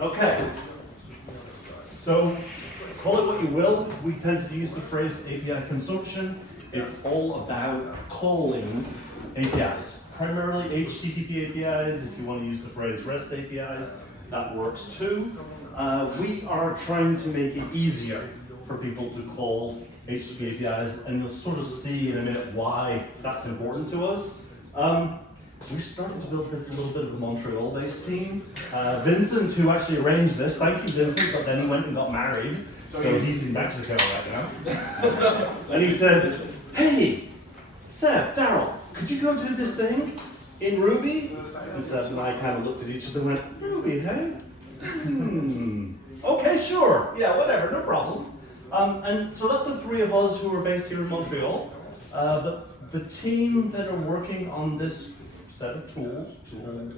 Okay. So, call it what you will. We tend to use the phrase API consumption. It's all about calling APIs. Primarily HTTP APIs. If you want to use the phrase REST APIs, that works too. We are trying to make it easier for people to call HTTP APIs, and you'll sort of see in a minute why that's important to us. We're starting to build a little bit of a Montreal-based team. Vincent, who actually arranged this, thank you Vincent, but then he went and got married, so he's in Mexico right now. And he said, hey, Seb, Darrel, could you go do this thing in Ruby? And Seb and I kind of looked at each other and went, Ruby, hey? Okay, sure, yeah, whatever, no problem. And so that's the three of us who are based here in Montreal. The team that are working on this set of tools,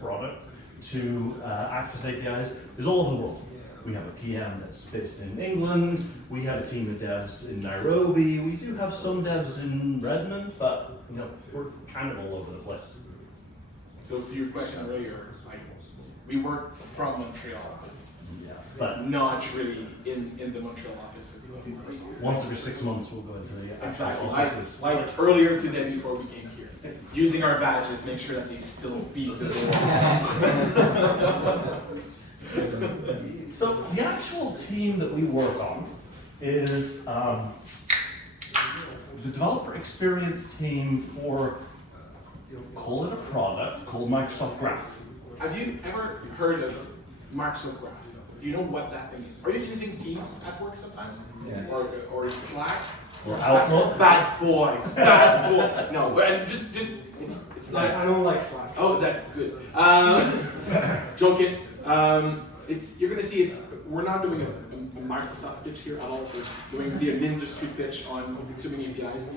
product, to access APIs is all over the world. We have a PM that's based in England, we have a team of devs in Nairobi, we do have some devs in Redmond, but you know, we're kind of all over the place. So to your question earlier, like, we work from Montreal, but not really in the Montreal office of Microsoft. Once every 6 months we'll go into the exactly. offices. Like earlier today before we came here, using our badges, make sure that they still beat the So the actual team that we work on is the developer experience team for, call it a product, called Microsoft Graph. Have you ever heard of Microsoft Graph? Do you know what that thing is? Are you using Teams at work sometimes? Yeah. Or Slack? Or Outlook? Bad boys, bad boys. No, but just it's not. I don't like Slack. Oh, that's good. Joking. You're gonna see we're not doing a Microsoft pitch here at all. We're doing the industry pitch on consuming APIs.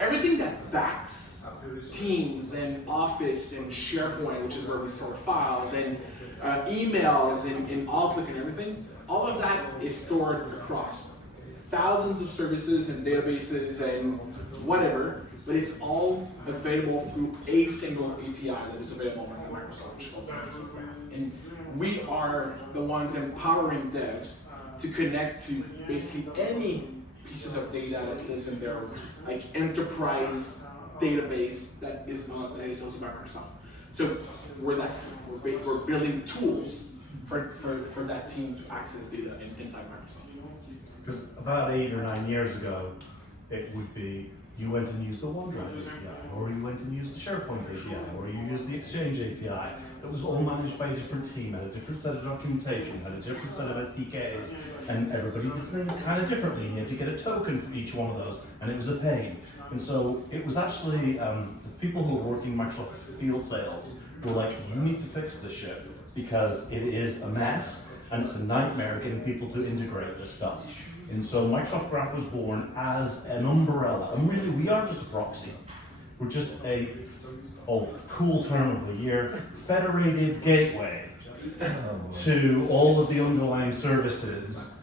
Everything that backs Teams and Office and SharePoint, which is where we store files, and emails and Outlook and everything, all of that is stored across thousands of services and databases and whatever, but it's all available through a single API that is available on Microsoft, which is called Microsoft Graph. And we are the ones empowering devs to connect to basically any pieces of data that lives in their like enterprise database that is also Microsoft. So we're that team. We're building tools for that team to access data inside Microsoft. Because about 8 or 9 years ago, it would be you went and used the OneDrive API, or you went and used the SharePoint API, or you used the Exchange API. That was all managed by a different team, had a different set of documentation, had a different set of SDKs, and everybody did something kind of differently. And you had to get a token for each one of those, and it was a pain. And so it was actually the people who were working Microsoft Field Sales were like, you need to fix this shit because it is a mess and it's a nightmare getting people to integrate this stuff. And so Microsoft Graph was born as an umbrella, and really we are just a proxy. We're just a, cool term of the year, federated gateway to all of the underlying services,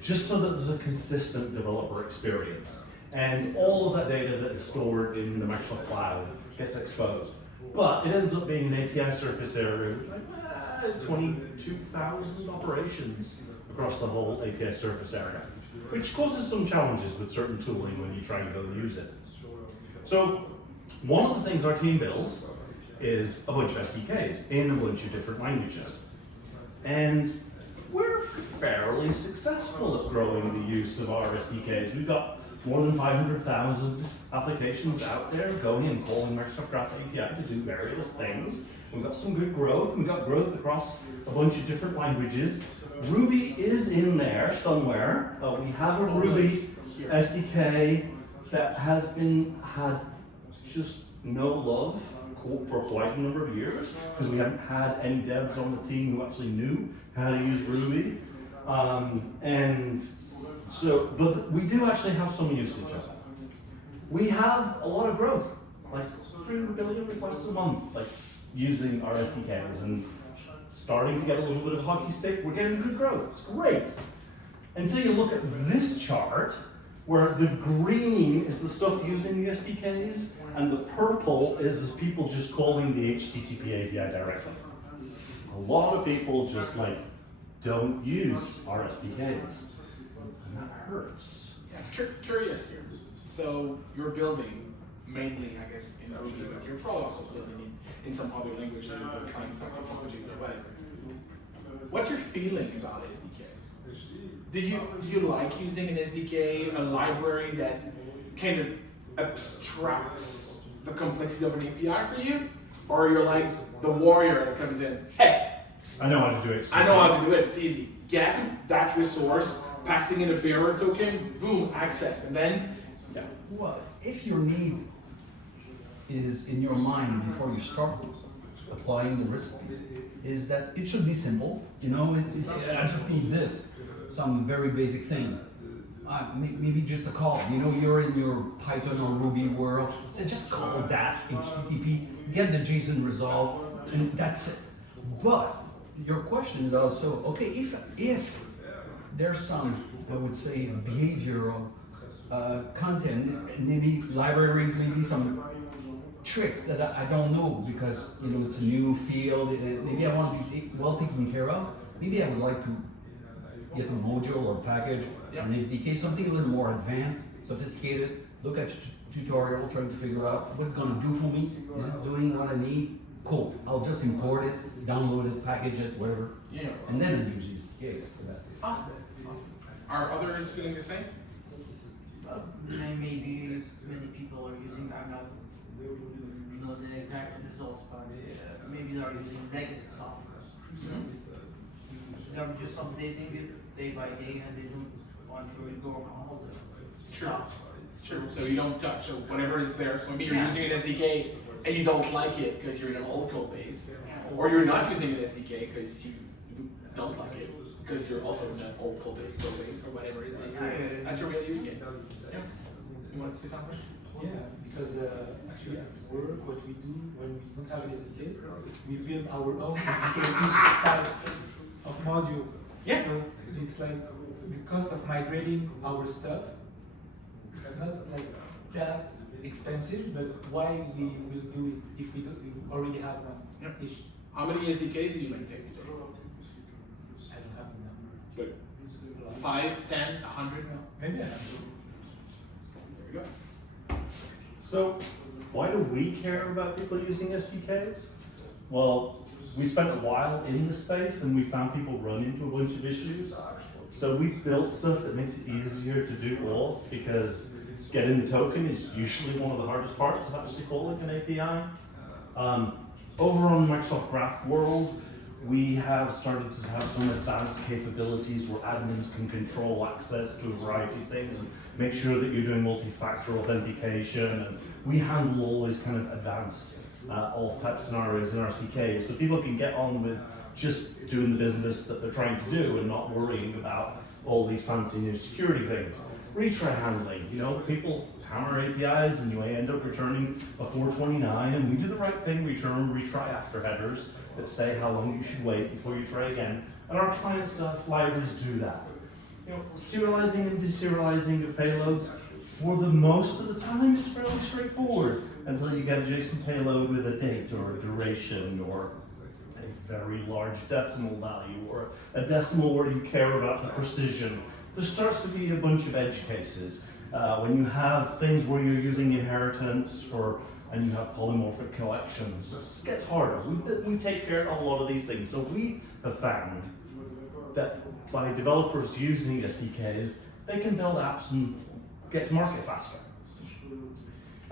just so that there's a consistent developer experience. And all of that data that is stored in the Microsoft Cloud gets exposed. But it ends up being an API surface area with like 22,000 operations across the whole API surface area, which causes some challenges with certain tooling when you try and go and use it. So one of the things our team builds is a bunch of SDKs in a bunch of different languages. And we're fairly successful at growing the use of our SDKs. We've got more than 500,000 applications out there going and calling Microsoft Graph API to do various things. We've got some good growth. We've got growth across a bunch of different languages. Ruby is in there somewhere. We have a Ruby SDK that has had just no love for quite a number of years because we haven't had any devs on the team who actually knew how to use Ruby. But we do actually have some usage of it. We have a lot of growth, like 300 billion requests a month, like using our SDKs and starting to get a little bit of a hockey stick. We're getting good growth. It's great. Until you look at this chart, where the green is the stuff using the SDKs, and the purple is people just calling the HTTP API directly. a lot of people just like don't use our SDKs, and that hurts. Yeah, curious here. So you're building mainly, I guess, in Ruby, but you're probably also building in some other languages or kinds of technologies or whatever. What's your feeling about SDKs? Do you like using an SDK, a library that kind of abstracts the complexity of an API for you? Or you're like the warrior that comes in, hey, I know how to do it. I know how to do it, it's easy. Get that resource, passing in a bearer token, boom, access, and then, yeah. Well, if your need is in your mind before you start applying the recipe, is that it should be simple. You know, it's I just need this, some very basic thing. Maybe just a call. You know, you're in your Python or Ruby world, so just call that HTTP, get the JSON resolved, and that's it. But your question is also, okay, if there's some, I would say, behavioral content, maybe libraries, maybe some tricks that I don't know because, you know, it's a new field, and maybe I want to be well taken care of. Maybe I would like to get a module or package or an SDK, something a little more advanced, sophisticated, look at tutorial, trying to figure out what's going to do for me. Is it doing what I need? Cool. I'll just import it, download it, package it, whatever. Yeah. And then I use SDKs for that. Awesome. Are others feeling the same? Maybe many people are using, I'm not know the exact results, but maybe they are using legacy software. They're just updating it day by day and they don't want to go on all the stuff. Sure. So you don't touch, so whatever is there. So maybe you're using an SDK and you don't like it because you're in an old code base. Or you're not using an SDK because you don't like it because you're also in an old code base or whatever it is. That's your real use case. Yeah. You want to say something? Yeah, because actually at work, what we do when we don't have an SDK, we build our own SDK type of module. Yeah. So it's like the cost of migrating our stuff. It's not like that expensive, but why we will do it if we already have one? Yeah. Ish. How many SDKs do you maintain today? I don't have a number. Good. 5, 10, 100? Maybe I have. There you go. So, why do we care about people using SDKs? Well, we spent a while in the space and we found people run into a bunch of issues. So we've built stuff that makes it easier to do auth because getting the token is usually one of the hardest parts of actually calling an API. Over on Microsoft Graph World, we have started to have some advanced capabilities where admins can control access to a variety of things and make sure that you're doing multi-factor authentication. And we handle all these kind of advanced auth type scenarios in our SDKs, so people can get on with just doing the business that they're trying to do and not worrying about all these fancy new security things. Retry handling, you know, people hammer APIs and you end up returning a 429, and we do the right thing, return retry after headers that say how long you should wait before you try again. And our client stuff libraries do that. You know, serializing and deserializing of payloads, for the most of the time, it's fairly straightforward until you get a JSON payload with a date or a duration or a very large decimal value or a decimal where you care about the precision. There starts to be a bunch of edge cases. When you have things where you're using inheritance and you have polymorphic collections, it gets harder. We take care of a lot of these things. So we have found that by developers using SDKs, they can build apps and get to market faster.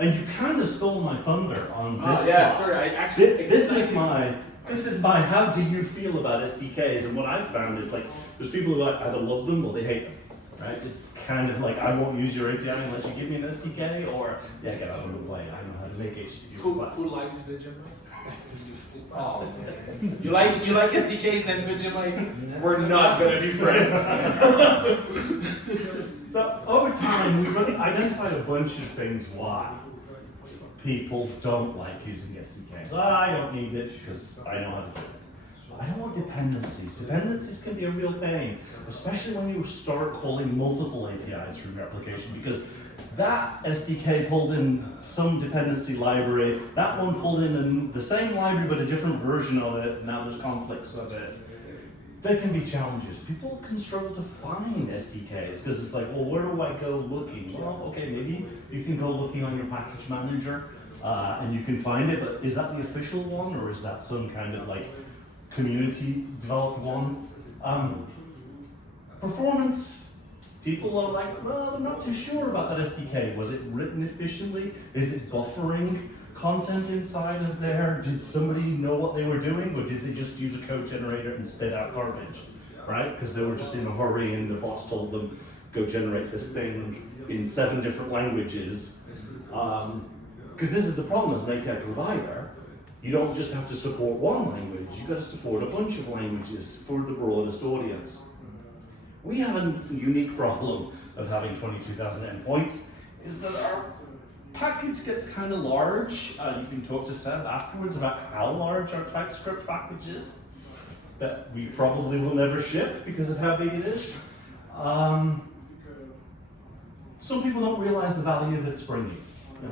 And you kind of stole my thunder on this. Yeah, slide. sorry, I actually. This is my how do you feel about SDKs? And what I've found is like there's people who either love them or they hate them. Right? It's kind of like I won't use your API unless you give me an SDK, or yeah, get out of the way. I know how to make HTTP Who requests. likes Vegemite? That's disgusting. Oh. You like SDKs and Vegemite? We're not gonna be friends. So over time, we've identified a bunch of things why people don't like using SDKs. I don't need it because I know how to do it. I don't want dependencies. Dependencies can be a real pain, especially when you start calling multiple APIs from your application, because that SDK pulled in some dependency library, that one pulled in the same library but a different version of it, and now there's conflicts of it. There can be challenges. People can struggle to find SDKs because it's like, well, where do I go looking? Well, okay, maybe you can go looking on your package manager and you can find it, but is that the official one or is that some kind of like community developed one? Performance, people are like, well, they're not too sure about that SDK. Was it written efficiently? Is it buffering content inside of there? Did somebody know what they were doing, or did they just use a code generator and spit out garbage, right? Because they were just in a hurry and the boss told them, go generate this thing in 7 different languages. Because this is the problem as an API provider. You don't just have to support one language, you've got to support a bunch of languages for the broadest audience. We have a unique problem of having 22,000 endpoints, is that our package gets kind of large. You can talk to Seb afterwards about how large our TypeScript package is, that we probably will never ship because of how big it is. Some people don't realize the value that it's bringing.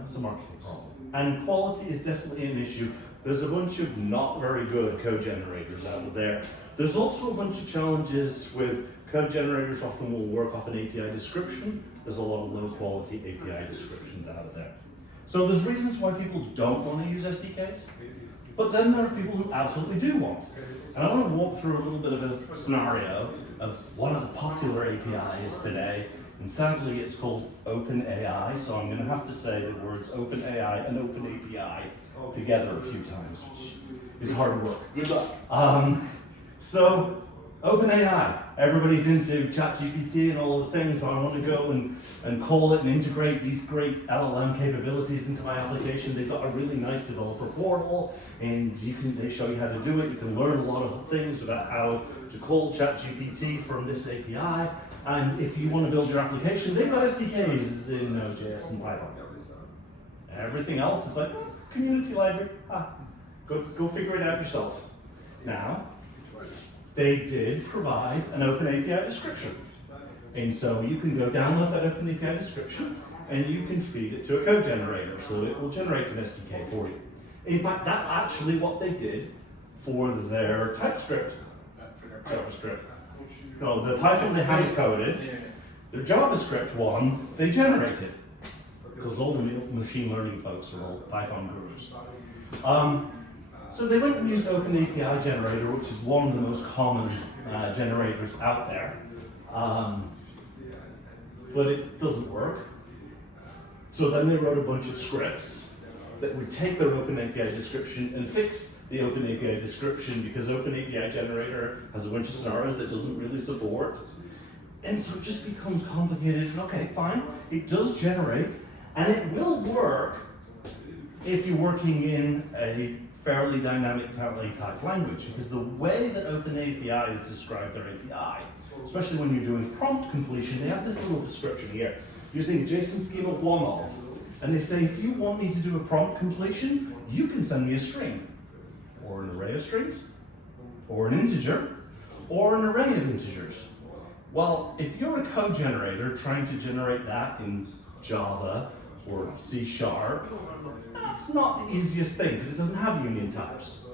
It's a marketing problem. And quality is definitely an issue. There's a bunch of not very good code generators out there. There's also a bunch of challenges with code generators often will work off an API description. There's a lot of low quality API descriptions out there. So there's reasons why people don't want to use SDKs, but then there are people who absolutely do want. And I want to walk through a little bit of a scenario of one of the popular APIs today, and sadly it's called OpenAI, so I'm going to have to say the words OpenAI and OpenAPI together a few times, which is hard work. Good luck. So OpenAI, everybody's into ChatGPT and all the things, so I want to go and call it and integrate these great LLM capabilities into my application. They've got a really nice developer portal, and they show you how to do it. You can learn a lot of things about how to call ChatGPT from this API. And if you want to build your application, they've got SDKs in Node.js and Python. Everything else is like, community library. Go figure it out yourself. Now, they did provide an OpenAPI description. And so you can go download that OpenAPI description and you can feed it to a code generator so it will generate an SDK for you. In fact, that's actually what they did for their TypeScript, JavaScript. No, the Python they hand coded, their JavaScript one, they generated. Because all the machine learning folks are all Python gurus. So they went and used OpenAPI generator, which is one of the most common generators out there. But it doesn't work. So then they wrote a bunch of scripts that would take their OpenAPI description and fix the OpenAPI description, because OpenAPI generator has a bunch of scenarios that doesn't really support. And so it just becomes complicated. And okay, fine, it does generate, and it will work if you're working in a fairly dynamic type language, because the way that OpenAPI has described their API, especially when you're doing prompt completion, they have this little description here, using a JSON schema one of, and they say, if you want me to do a prompt completion, you can send me a string, or an array of strings, or an integer, or an array of integers. Well, if you're a code generator trying to generate that in Java or C#, that's not the easiest thing because it doesn't have union types.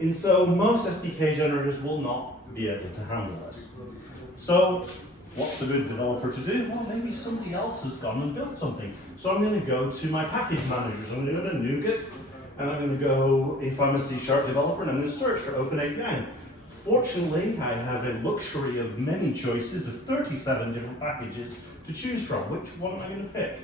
And so most SDK generators will not be able to handle this. So what's a good developer to do? Well, maybe somebody else has gone and built something. So I'm going to go to my package managers. I'm going to go to NuGet, and I'm going to go, if I'm a C# developer, and I'm going to search for OpenAPI. Fortunately, I have a luxury of many choices of 37 different packages to choose from. Which one am I going to pick?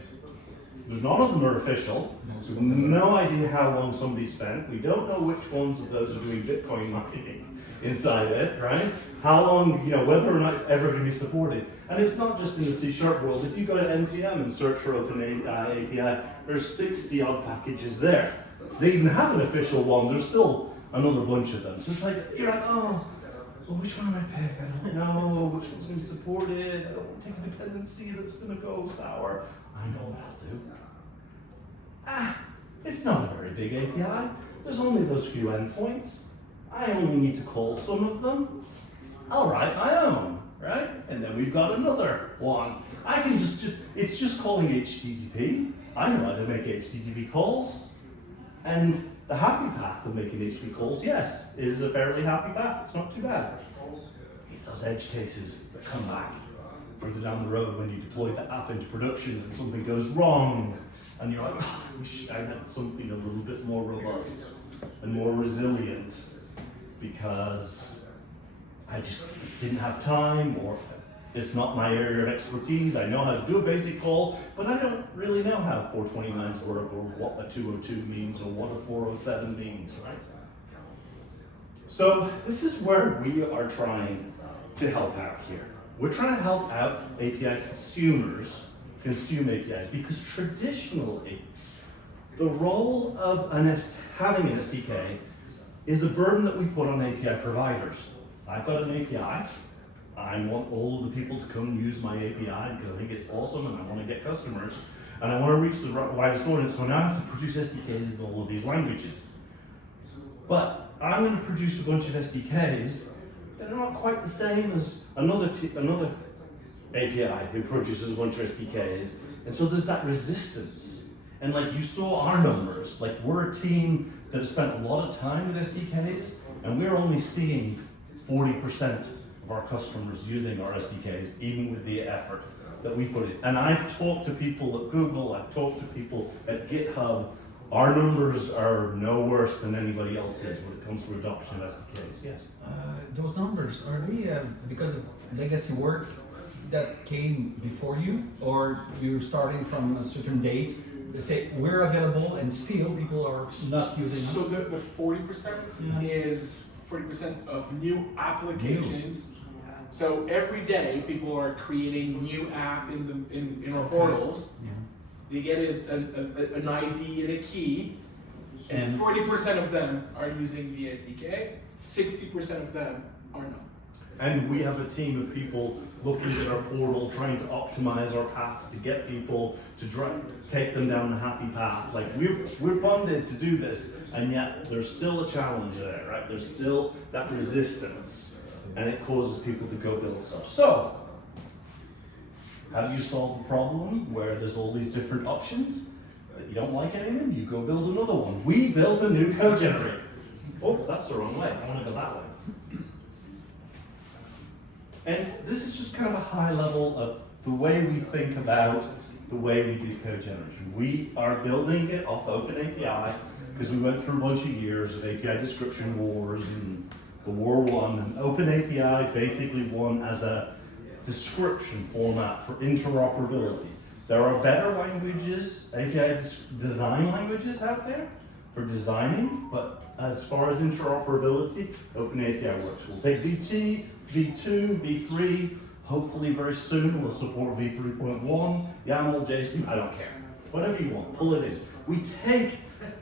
None of them are official. We have no idea how long somebody spent. We don't know which ones of those are doing Bitcoin mining inside it, right? How long, whether or not it's ever going to be supported. And it's not just in the C# world. If you go to NPM and search for OpenAPI, there's 60 odd packages there. They even have an official one. There's still another bunch of them. So it's like, you're like, oh, well, which one am I pick? I don't know. Which one's going to be supported? I don't want to take a dependency that's going to go sour. I know what I'll do. It's not a very big API. There's only those few endpoints. I only need to call some of them. All right, I own, right? And then we've got another one. I can it's just calling HTTP. I know how to make HTTP calls. And the happy path of making HTTP calls, yes, is a fairly happy path. It's not too bad. It's those edge cases that come back further down the road when you deploy the app into production and something goes wrong. And you're like, oh, I wish I had something a little bit more robust and more resilient because I just didn't have time, or it's not my area of expertise. I know how to do a basic call, but I don't really know how 429s work, or what a 202 means, or what a 407 means, right? So this is where we are trying to help out here. We're trying to help out API consumers consume APIs, because traditionally, the role of having an SDK is a burden that we put on API providers. I've got an API. I want all of the people to come use my API because I think it's awesome and I want to get customers and I want to reach the widest audience, so now I have to produce SDKs in all of these languages. But I'm going to produce a bunch of SDKs that are not quite the same as another API who produces a bunch of SDKs, and so there's that resistance. And like you saw our numbers, like we're a team that has spent a lot of time with SDKs, and we're only seeing 40% of our customers using our SDKs, even with the effort that we put in. And I've talked to people at Google, I've talked to people at GitHub. Our numbers are no worse than anybody else's when it comes to adoption of SDKs. Yes? Those numbers, are they because of legacy work that came before you, or you're starting from a certain date? They say we're available and still people are not using them? So the 40% is 40% of new applications. So every day people are creating new app in our portals. Yeah. They get an ID and a key, and 40% of them are using the SDK, 60% of them are not. And we have a team of people looking at our portal, trying to optimize our paths to get people to take them down the happy path. Like we're funded to do this, and yet there's still a challenge there, right? There's still that resistance, and it causes people to go build stuff. So, how do you solve the problem where there's all these different options that you don't like any of them? You go build another one. We built a new code generator. Oh, that's the wrong way. I want to go that way. And this is just kind of a high level of the way we think about the way we do code generation. We are building it off OpenAPI because we went through a bunch of years of API description wars and the war won, and OpenAPI basically won as a description format for interoperability. There are better languages, API design languages out there for designing, but as far as interoperability, OpenAPI works. We'll take VT, V2, V3, hopefully very soon we'll support V3.1, YAML, JSON, I don't care. Whatever you want, pull it in. We take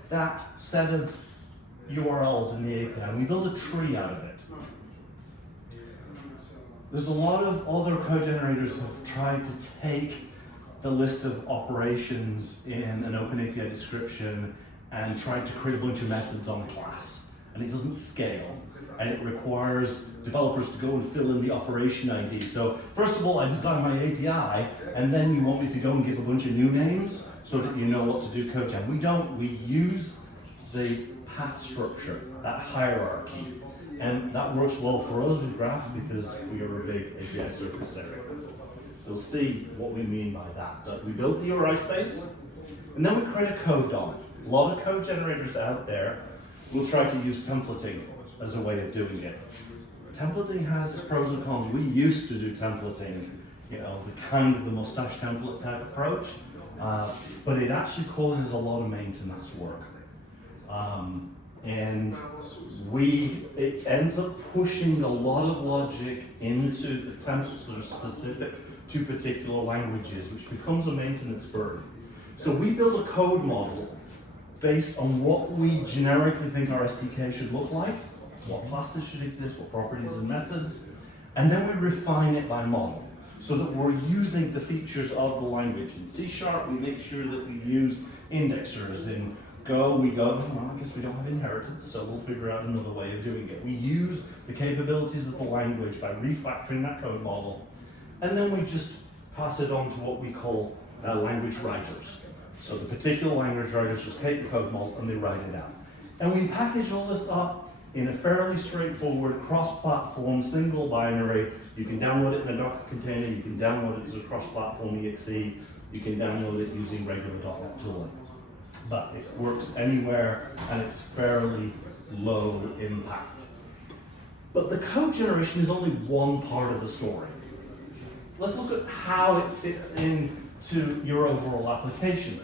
that set of URLs in the API and we build a tree out of it. There's a lot of other code generators who have tried to take the list of operations in an OpenAPI description and tried to create a bunch of methods on a class. And it doesn't scale. And it requires developers to go and fill in the operation ID. So first of all, I design my API, and then you want me to go and give a bunch of new names so that you know what to do code gen. We don't, we use the path structure, that hierarchy. And that works well for us with Graph because we are a big API surface area. You'll see what we mean by that. So we built the URI space, and then we create a code DOM. A lot of code generators out there will try to use templating as a way of doing it. Templating has its pros and cons. We used to do templating, you know, the kind of the mustache template type approach, but it actually causes a lot of maintenance work. And it ends up pushing a lot of logic into the templates that are specific to particular languages, which becomes a maintenance burden. So we build a code model based on what we generically think our SDK should look like, what classes should exist, what properties and methods, and then we refine it by model so that we're using the features of the language. In C# we make sure that we use indexers. In we go, well, I guess we don't have inheritance, so we'll figure out another way of doing it. We use the capabilities of the language by refactoring that code model, and then we just pass it on to what we call language writers. So the particular language writers just take the code model and they write it out. And we package all this up in a fairly straightforward cross-platform single binary. You can download it in a Docker container, you can download it as a cross-platform exe, you can download it using regular .NET tooling. But it works anywhere and it's fairly low impact. But the code generation is only one part of the story. Let's look at how it fits into your overall application.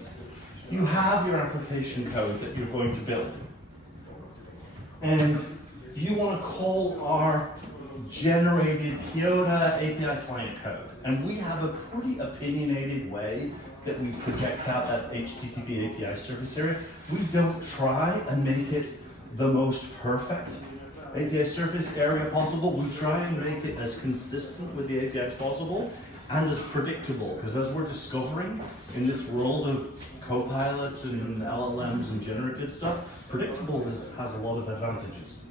You have your application code that you're going to build. And you want to call our generated Kiota API client code. And we have a pretty opinionated way that we project out that HTTP API surface area. We don't try and make it the most perfect API surface area possible. We try and make it as consistent with the API as possible and as predictable, because as we're discovering in this world of Copilot and LLMs and generative stuff, predictable has a lot of advantages.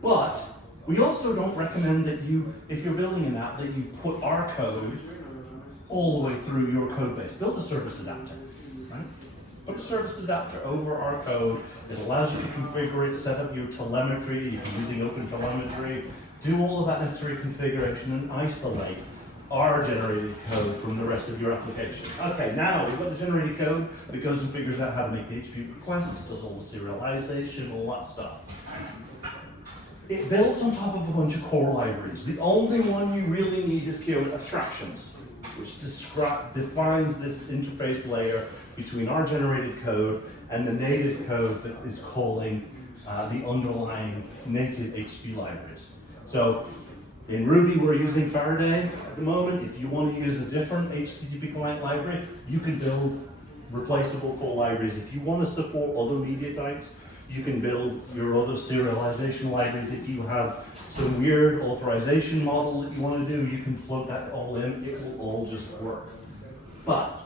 But we also don't recommend that you, if you're building an app, that you put our code all the way through your code base. Build a service adapter, right? Put a service adapter over our code. It allows you to configure it, set up your telemetry, if you're using OpenTelemetry, do all of that necessary configuration and isolate our generated code from the rest of your application. Okay, now we've got the generated code that goes and figures out how to make the HTTP requests, does all the serialization, all that stuff. It builds on top of a bunch of core libraries. The only one you really need is Kiota abstractions, which defines this interface layer between our generated code and the native code that is calling the underlying native HTTP libraries. So in Ruby, we're using Faraday at the moment. If you want to use a different HTTP client library, you can build replaceable core libraries. If you want to support other media types, you can build your other serialization libraries. If you have some weird authorization model that you want to do, you can plug that all in. It will all just work. But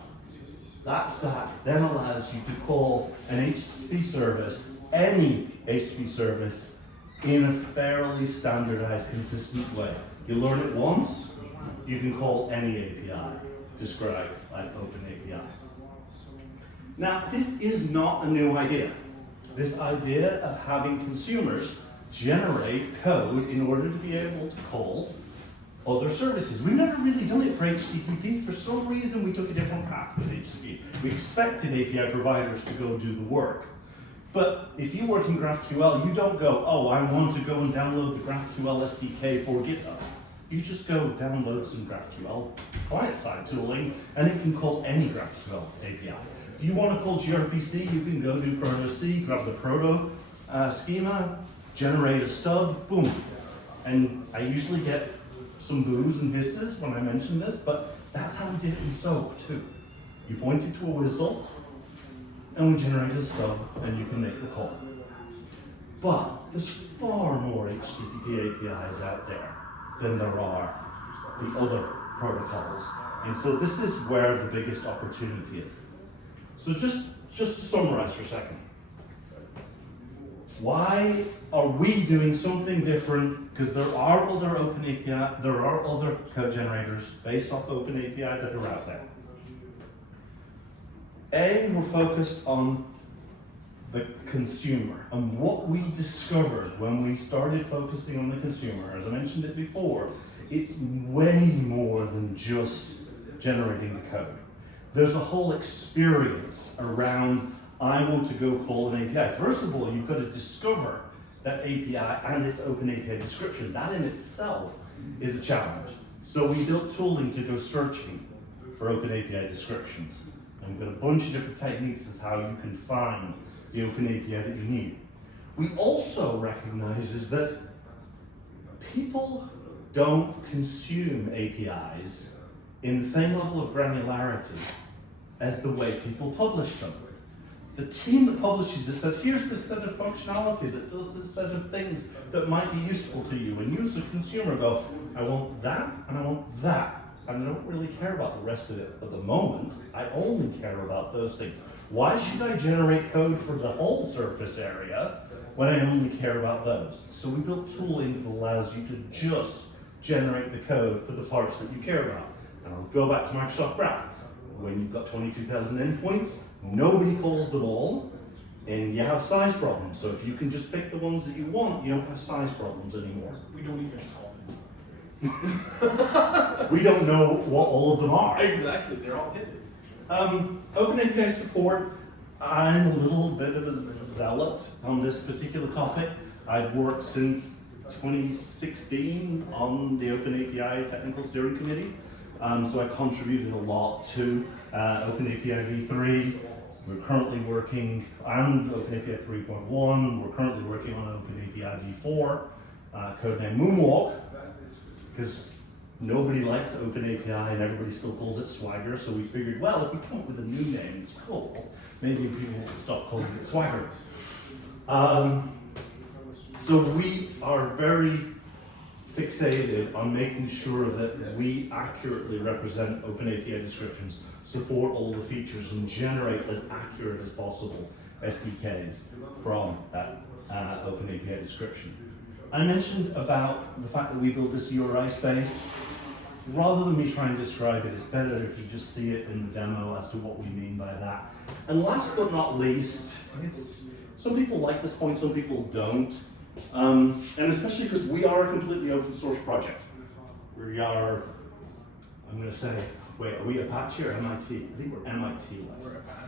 that stack then allows you to call an HTTP service, any HTTP service, in a fairly standardized, consistent way. You learn it once, you can call any API, described like OpenAPI. Now, this is not a new idea. This idea of having consumers generate code in order to be able to call other services. We've never really done it for HTTP. For some reason, we took a different path with HTTP. We expected API providers to go do the work. But if you work in GraphQL, you don't go, oh, I want to go and download the GraphQL SDK for GitHub. You just go download some GraphQL client-side tooling, and it can call any GraphQL API. If you want to call gRPC, you can go do proto-C, grab the proto schema, generate a stub, boom. And I usually get some boos and hisses when I mention this, but that's how we did it in SOAP too. You point it to a WSDL, and we generate a stub, and you can make the call. But there's far more HTTP APIs out there than there are the other protocols. And so this is where the biggest opportunity is. So just to summarize for a second. Why are we doing something different? Because there are other OpenAPI, there are other code generators based off OpenAPI that are out there. We're focused on the consumer, and what we discovered when we started focusing on the consumer, as I mentioned it before, it's way more than just generating the code. There's a whole experience around, I want to go call an API. First of all, you've got to discover that API and its OpenAPI description. That in itself is a challenge. So we built tooling to go searching for OpenAPI descriptions. And we've got a bunch of different techniques as how you can find the OpenAPI that you need. We also recognize is that people don't consume APIs in the same level of granularity as the way people publish them. The team that publishes this says, here's this set of functionality that does this set of things that might be useful to you. And you as a consumer go, I want that and I want that. And I don't really care about the rest of it at the moment. I only care about those things. Why should I generate code for the whole surface area when I only care about those? So we built tooling that allows you to just generate the code for the parts that you care about. And I'll go back to Microsoft Graph. When you've got 22,000 endpoints, nobody calls them all, and you have size problems. So if you can just pick the ones that you want, you don't have size problems anymore. We don't even call them. We don't know what all of them are. Exactly, they're all hidden. OpenAPI support, I'm a little bit of a zealot on this particular topic. I've worked since 2016 on the OpenAPI Technical Steering Committee. So I contributed a lot to OpenAPI v3. We're currently working on OpenAPI 3.1. We're currently working on OpenAPI v4, codename Moonwalk, because nobody likes OpenAPI and everybody still calls it Swagger. So we figured, well, if we come up with a new name, it's cool. Maybe people will stop calling it Swagger. So we are very fixated on making sure that we accurately represent OpenAPI descriptions, support all the features, and generate as accurate as possible SDKs from that OpenAPI description. I mentioned about the fact that we built this URI space. Rather than me try and describe it, it's better if you just see it in the demo as to what we mean by that. And last but not least, some people like this point, some people don't. And especially because we are a completely open source project. We are, I'm going to say, wait, are we Apache or MIT? I think we're MIT licensed.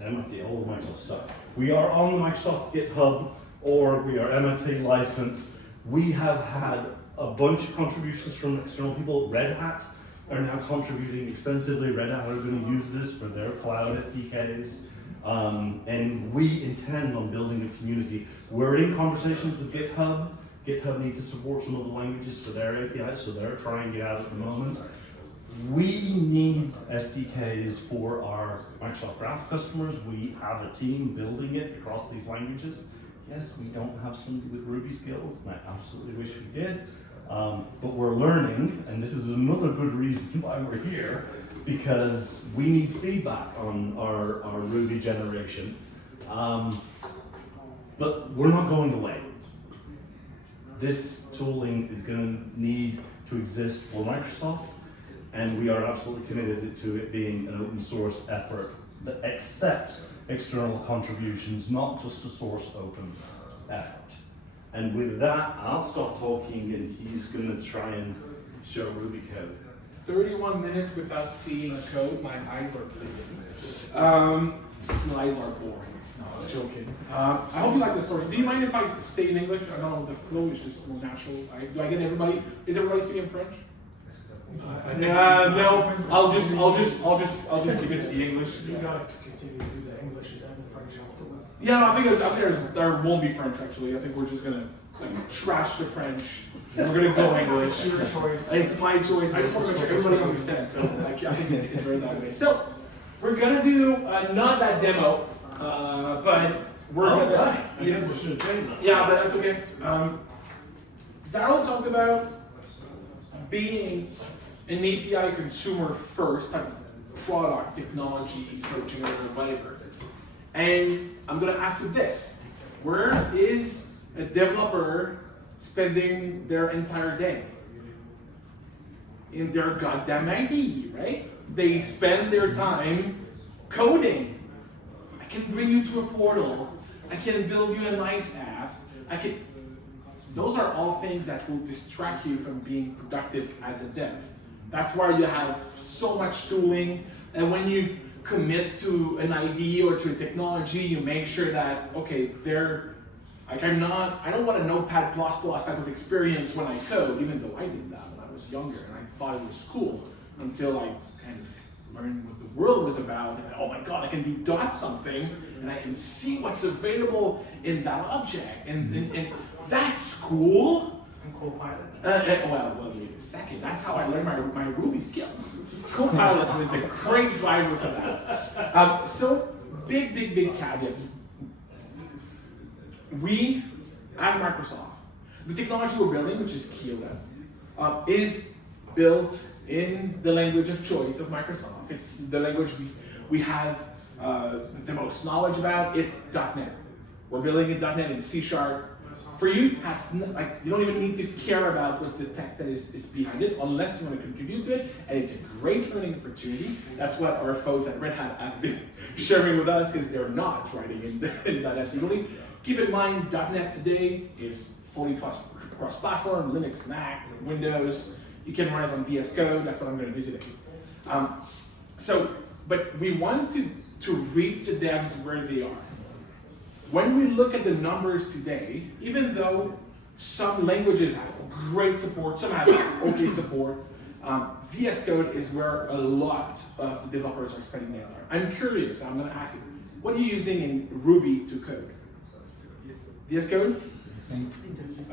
MIT, all the Microsoft stuff. We are on the Microsoft GitHub, or we are MIT licensed. We have had a bunch of contributions from external people. Red Hat are now contributing extensively. Red Hat are going to use this for their cloud SDKs. And we intend on building a community. We're in conversations with GitHub. GitHub needs to support some of the languages for their APIs, so they're trying it out at the moment. We need SDKs for our Microsoft Graph customers. We have a team building it across these languages. Yes, we don't have somebody with Ruby skills, and I absolutely wish we did. But we're learning, and this is another good reason why we're here, because we need feedback on our Ruby generation. But we're not going away. This tooling is going to need to exist for Microsoft, and we are absolutely committed to it being an open source effort that accepts external contributions, not just a source open effort. And with that, I'll stop talking, and he's going to try and show Ruby code. 31 minutes without seeing code, my eyes are bleeding. Slides are boring. No, I was joking. I hope you like the story. Do you mind if I stay in English? I know the flow is just more natural. Do I get everybody? Is everybody speaking French? No. I'll just keep it to the English. You guys can continue to do the English and then the French afterwards. Yeah, I think there won't be French actually. I think we're just gonna trash the French. We're gonna go English. It's your choice. It's my choice. I just want to make sure everybody understands. So I think it's very that way. So we're gonna do not that demo, but we're gonna. I guess I should have changed that. Yeah, but that's okay. Darrel talked about being an API consumer first type of product, technology, coaching, or whatever. And I'm gonna ask you this: where is a developer spending their entire day? In their goddamn IDE, right? They spend their time coding. I can bring you to a portal. I can build you a nice app. Those are all things that will distract you from being productive as a dev. That's why you have so much tooling, and when you commit to an idea or to a technology, you make sure that, okay, I don't want a Notepad++ type of experience when I code, even though I did that when I was younger and I thought it was cool, until I kind of learned what the world was about, and oh my god, I can do dot something, and I can see what's available in that object, and that's cool. Well, wait a second. That's how I learned my Ruby skills. Copilot was a great driver for that. So big caveat. We, as Microsoft, the technology we're building, which is Kiota, is built in the language of choice of Microsoft. It's the language we have the most knowledge about. It's .NET. We're building in .NET in C#. For you, you don't even need to care about what's the tech that is behind it, unless you want to contribute to it, and it's a great learning opportunity. That's what our folks at Red Hat have been sharing with us, because they're not writing in .NET usually. Keep in mind, .NET today is fully cross-platform, Linux, Mac, Windows. You can run it on VS Code. That's what I'm going to do today. But we want to reach the devs where they are. When we look at the numbers today, even though some languages have great support, some have okay support, VS Code is where a lot of the developers are spending their time. I'm curious, I'm going to ask you, what are you using in Ruby to code? VS Code?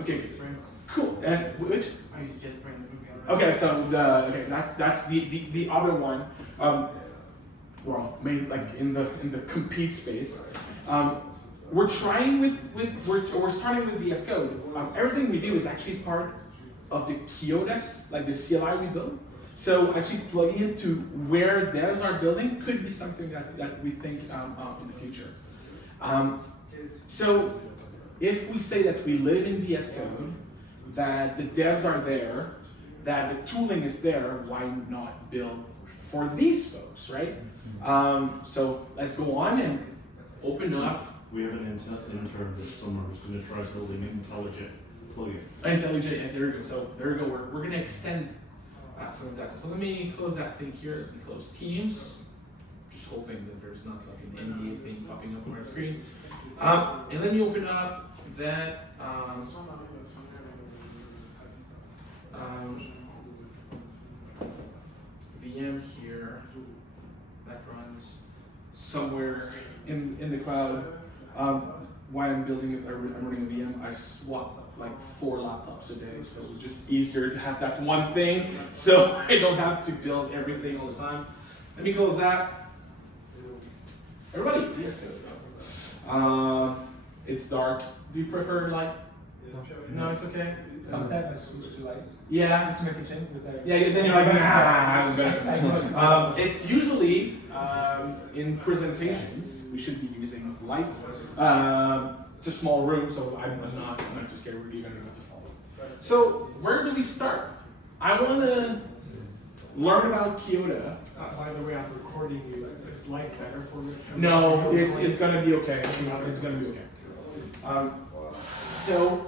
Okay, cool. And which? I use JetBrains. Okay, so that's the other one. Well, maybe like in the compete space. We're trying we're starting with VS Code. Everything we do is actually part of the Kiota, like the CLI we build. So actually plugging into where devs are building could be something that we think in the future. So if we say that we live in VS Code, that the devs are there, that the tooling is there, why not build for these folks, right? So let's go on and open up. We have an intern this summer who's going to try building IntelliJ plugin. IntelliJ, and there we go. So there we go. We're going to extend some of that. So let me close that thing here and close Teams. Just hoping that there's not like an NDA thing popping up on my screen. And let me open up that VM here that runs somewhere in the cloud. Why I'm building it, I'm running a VM, I swap like 4 laptops a day, so it's just easier to have that one thing, so I don't have to build everything all the time. Let me close that. Everybody, yes, good. It's dark. Do you prefer light? No, it's okay. Sometimes I switch to light. Yeah. Just to make a change, but Yeah, then you're like, I'm better. It usually, in presentations, we should be using light. It's a small room, so I'm not too scared. We're even going to follow. So where do we start? I want to learn about Kiota. By the way, I'm recording you. Is light better for me? No, it's going to be okay. It's going to be okay. So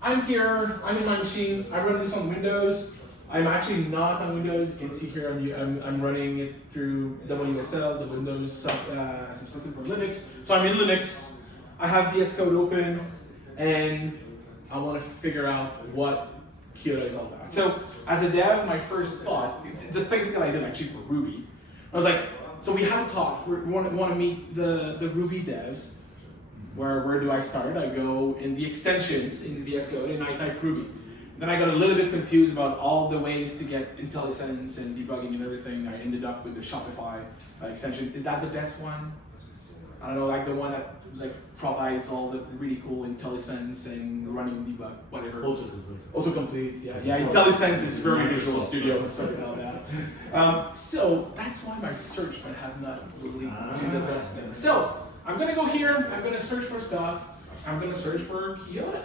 I'm here, I'm in my machine, I run this on Windows. I'm actually not on Windows. You can see here I'm running it through WSL, the Windows subsystem for Linux. So I'm in Linux, I have VS Code open, and I want to figure out what Kiota is all about. So as a dev, my first thought, it's the same thing that I did actually for Ruby. I was like, so we had a talk, we want to meet the Ruby devs. Where do I start? I go in the extensions in VS Code and I type Ruby. Then I got a little bit confused about all the ways to get IntelliSense and debugging and everything. I ended up with the Shopify extension. Is that the best one? I don't know, like the one that like provides all the really cool IntelliSense and running debug, whatever. Autocomplete, yeah. Yeah, IntelliSense is very Visual Studio, sorry about that. So that's why my search might have not really done the best thing. So I'm gonna go here, I'm gonna search for stuff, I'm gonna search for Kiota.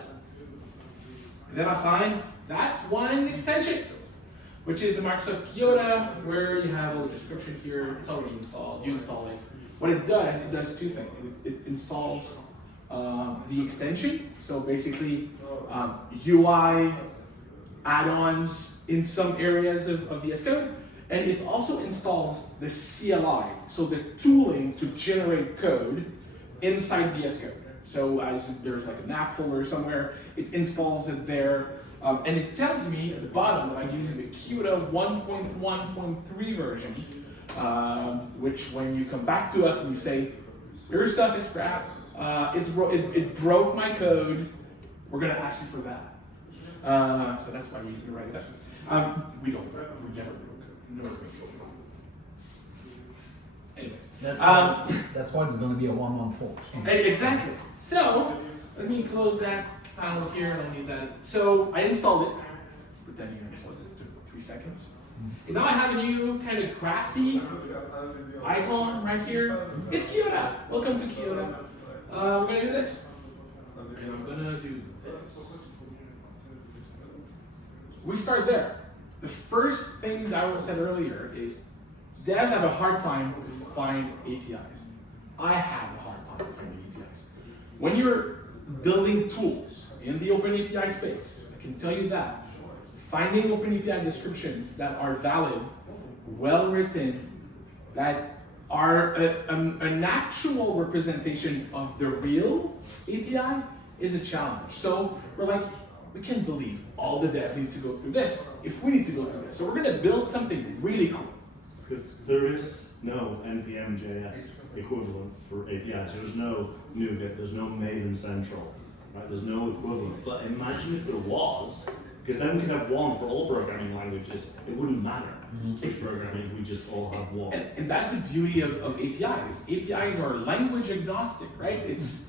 And then I find that one extension, which is the Microsoft Kiota, where you have a little description here, it's already installed, you install it. What it does 2 things. It installs the extension, so basically UI add-ons in some areas of VS Code, and it also installs the CLI, so the tooling to generate code inside VS Code. So as there's like an app folder somewhere, it installs it there, and it tells me at the bottom that I'm using the Kiota 1.1.3 version, which when you come back to us and you say, your stuff is crap, it broke my code, we're gonna ask you for that. So that's why we write it up. We never broke code. Anyways. That's why it's going to be a 114. Exactly. So, let me close that panel here. I don't need that. So, I installed it. Pretending I installed it. It took 3 seconds. And now I have a new kind of graphy icon right here. It's Kiota. Welcome to Kiota. We're going to do this. And I'm going to do this. We start there. The first thing Darrel said earlier is devs have a hard time to find APIs. I have a hard time finding APIs. When you're building tools in the OpenAPI space, I can tell you that finding OpenAPI descriptions that are valid, well written, that are an actual representation of the real API is a challenge. So we're like, we can't believe all the dev needs to go through this if we need to go through this. So we're going to build something really cool. Because there is no NPM.js equivalent for APIs. There's no NuGet, there's no Maven Central, right? There's no equivalent. But imagine if there was, because then we could have one for all programming languages. It wouldn't matter which programming, we just all have one. And that's the beauty of APIs. APIs are language agnostic, right? It's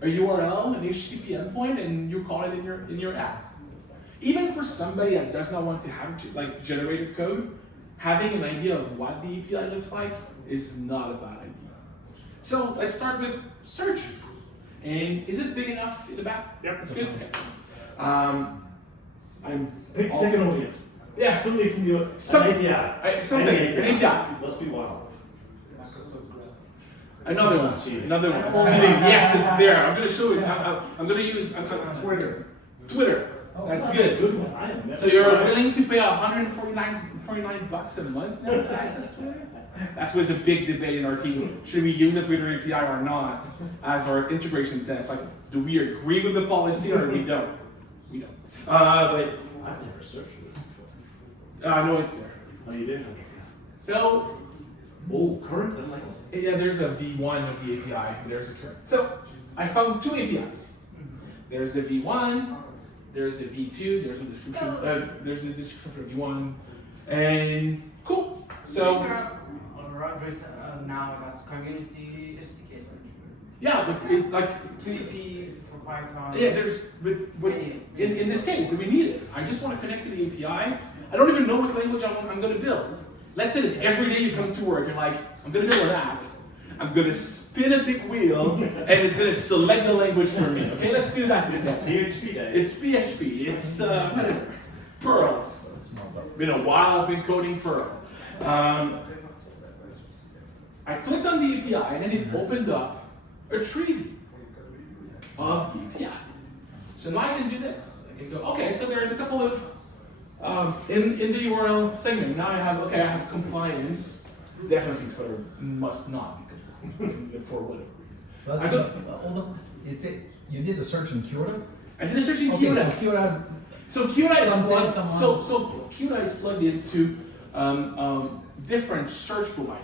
a URL, an HTTP endpoint, and you call it in your app. Even for somebody that does not want to have like generative code, having an idea of what the API looks like is not a bad idea. So let's start with search. And is it big enough in the back? Yep, That's good. Okay. Take an audience. Yeah, Somebody from your API. An API. Let's be wild. Another one's cheating. Another one's cheating. Yes, it's there. I'm going to show you. I'm going to use Twitter. Twitter. That's good. Good one. So you're willing to pay $149 a month now to access Twitter? That was a big debate in our team. Should we use a Twitter API or not as our integration test? Like, do we agree with the policy or we don't? We don't. But I've never searched for this before. no, it's there. Oh, you did? So, Current and legacy. yeah, there's a V1 of the API. There's a current. So I found two APIs. There's the V1. There's the V2. There's a description. There's the description for V1. And cool. So now about community SDKs. yeah, but it, like PDP for Python. yeah, there's but in this case, we need it. I just want to connect to the API. I don't even know what language I'm going to build. Let's say that every day you come to work, you're like, I'm going to build an app. I'm going to spin a big wheel, and it's going to select the language for me. Okay, let's do that today. It's PHP. It's PHP. It's whatever. Perl. Been a while. I've been coding Perl. I clicked on the API, and then it opened up a tree view of the API. So now I can do this. I can go, okay, so there's a couple of in the URL segment. Now I have compliance. Definitely Twitter must not be compliant for whatever reason. Hold on. You did a search in Kiota? I did a search in Okay, Kiota. so Kiota is plugged into different search providers.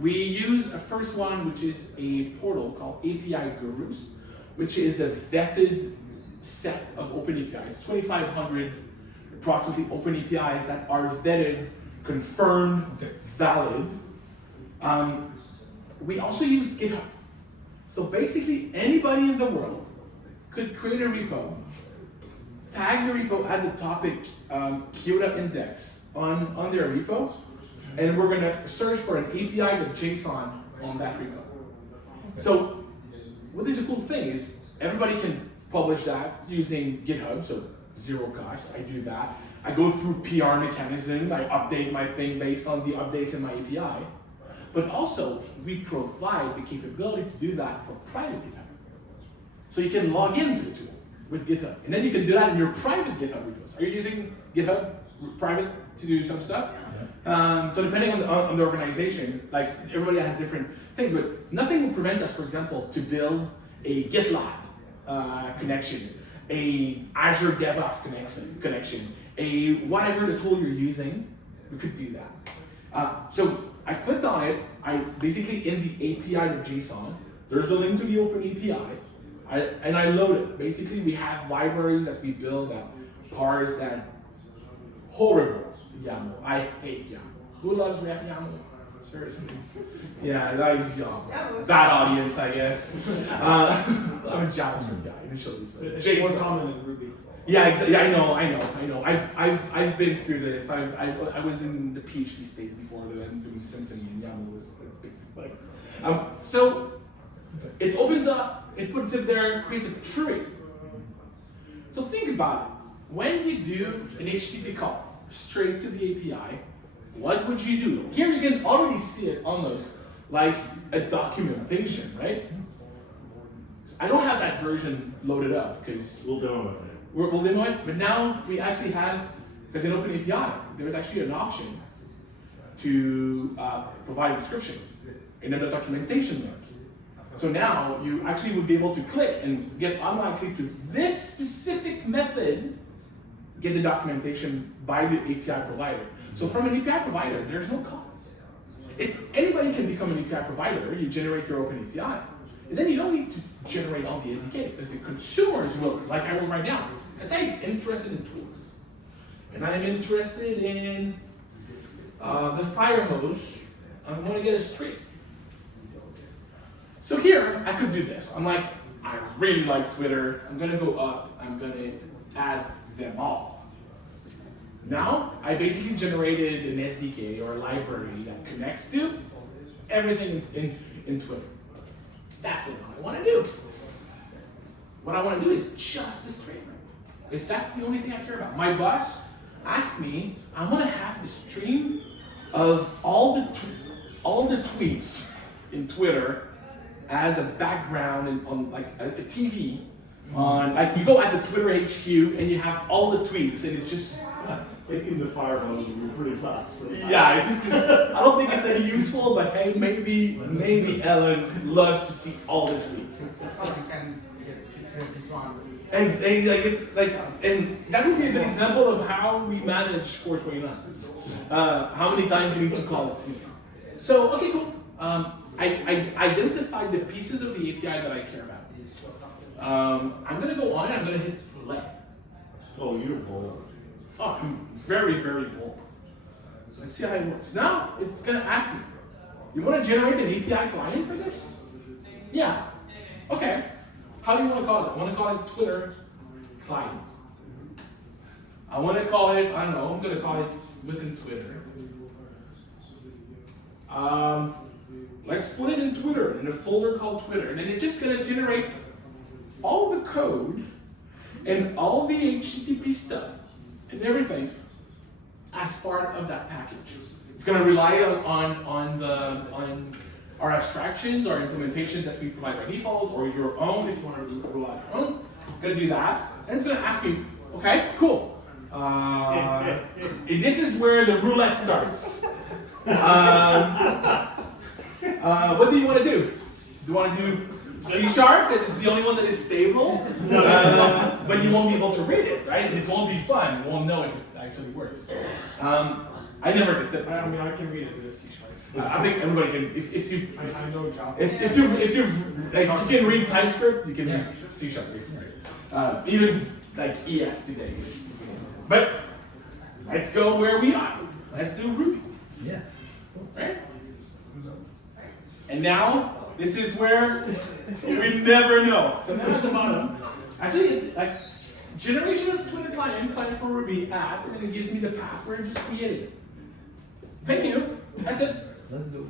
We use a first one, which is a portal called API Gurus, which is a vetted set of OpenAPIs, 2,500 approximately OpenAPIs that are vetted, confirmed, valid. We also use GitHub. So basically, anybody in the world could create a repo, tag the repo at the topic Kiota index on their repo, and we're going to search for an API.json on that repo. So what is a cool thing is everybody can publish that using GitHub, so zero cost. I do that. I go through PR mechanism. I update my thing based on the updates in my API. But also, we provide the capability to do that for private GitHub. So you can log into the tool with GitHub. And then you can do that in your private GitHub repos. Are you using GitHub private to do some stuff? So depending on the organization, like everybody has different things, but nothing will prevent us, for example, to build a GitLab connection, a Azure DevOps connection, a whatever the tool you're using, we could do that. So I clicked on it. I basically in the API.json, there's a link to the OpenAPI, and I load it. Basically, we have libraries that we build that parse that horrible YAML. I hate YAML. Who loves YAML? Seriously. Yeah, that is bad audience, I guess. I'm a JavaScript guy initially. So. It's JSON. more common in Ruby. Yeah, exactly. I know. I've been through this. I was in the PHP space before then, doing Symfony, and YAML was a big whatever. So it opens up, it puts it there, creates a tree. So think about it. When you do an HTTP call straight to the API, what would you do? Here you can already see it almost like a documentation, right? I don't have that version loaded up because We'll demo it. we'll demo it, but now we actually have, because in OpenAPI, there's actually an option to provide a description and then the documentation link. So now you actually would be able to click and get automatically to this specific method, get the documentation by the API provider. So from an API provider, there's no cost. Anybody can become an API provider. You generate your OpenAPI. And then you don't need to generate all the SDKs because the consumers will, like I will right now. Let's say I'm interested in tools. And I'm interested in the fire hose. I'm going to get a streak. So here, I could do this. I'm like, I really like Twitter. I'm going to go up. I'm going to add them all. Now, I basically generated an SDK or a library that connects to everything in Twitter. That's what I want to do. What I want to do is just the stream. Because that's the only thing I care about. My boss asked me, I want to have the stream of all the tweets in Twitter as a background on like a TV. On like you go at the Twitter HQ and you have all the tweets and it's just Clicking the fire hose will be pretty fast. yeah, it's just I don't think it's any useful, but hey, maybe Ellen loves to see all the tweets. And that would be a good example of how we manage 429. How many times you need to call this. So okay, cool. I identified the pieces of the API that I care about. I'm gonna go on and I'm gonna hit play. Oh, you're bold. Oh, I'm very, very bold. Let's see how it works. Now, it's going to ask me, you want to generate an API client for this? Yeah. Okay. How do you want to call it? I want to call it Twitter client. I want to call it, I don't know, I'm going to call it within Twitter. Let's put it in Twitter, in a folder called Twitter. And then it's just going to generate all the code and all the HTTP stuff and everything as part of that package. It's going to rely on our abstractions, our implementations that we provide by default, or your own if you want to rely on your own. It's going to do that, and it's going to ask me, okay, cool. This is where the roulette starts. What do you want to do? Do you want to do C# because it's the only one that is stable, but you won't be able to read it, right? And it won't be fun. You won't know if it actually works. I never tested it. I mean, I can read it with C#. I think everybody can. If you I know Java. if you can read TypeScript, you can read C#. Right? Even like ES today. But let's go where we are. Let's do Ruby. Yeah. Right? And now, this is where we never know. So now at the bottom, actually, like generation of Twitter client for Ruby at, and it gives me the path where I just created it. Thank you. That's it. Let's go.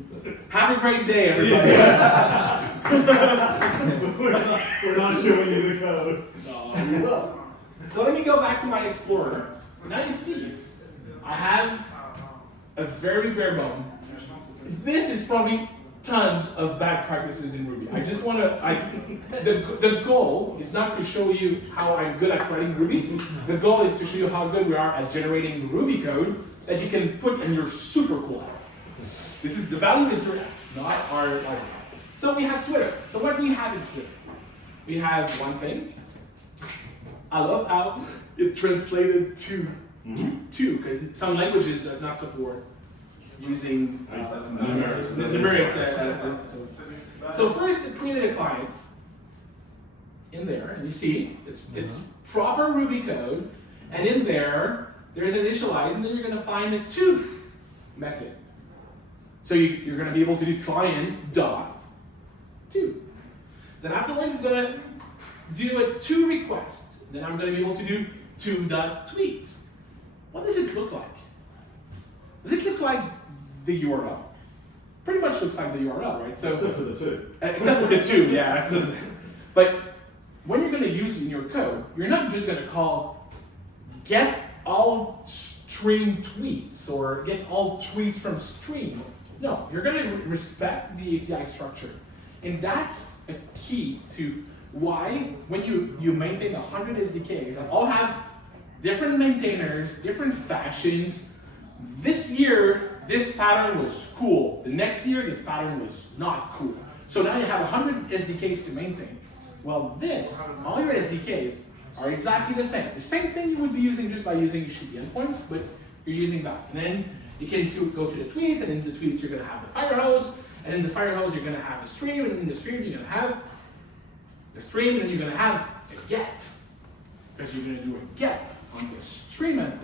Have a great day, everybody. We're not showing you the code. No, we will. So let me go back to my Explorer. Now you see, I have a very bare bone. This is probably tons of bad practices in Ruby. I just want to, the goal is not to show you how I'm good at writing Ruby. The goal is to show you how good we are at generating Ruby code that you can put in your super cool app. This is, the value is your app, not our library. So we have Twitter. So what do we have in Twitter? We have one thing. I love how it translated to two, because some languages does not support using numerics. So first, it created a client in there, and you see it's proper Ruby code, and in there there's an initialize, and then you're going to find a to method. So you're going to be able to do client.to. Then afterwards, it's going to do a to request. Then I'm going to be able to do to.tweets. What does it look like? Does it look like the URL? Pretty much looks like the URL, right? So Except for the two. Except for the two, yeah. But when you're going to use it in your code, you're not just going to call get all stream tweets or get all tweets from stream. No, you're going to respect the API structure. And that's a key to why when you maintain 100 SDKs that all have different maintainers, different fashions. This year, this pattern was cool. The next year, this pattern was not cool. So now you have 100 SDKs to maintain. Well, all your SDKs are exactly the same. The same thing you would be using just by using HTTP endpoints, but you're using that. And then you can go to the tweets, and in the tweets you're going to have the fire hose, and in the fire hose you're going to have the stream, and in the stream you're going to have the stream, and then you're going to have a get, because you're going to do a get on the stream endpoint.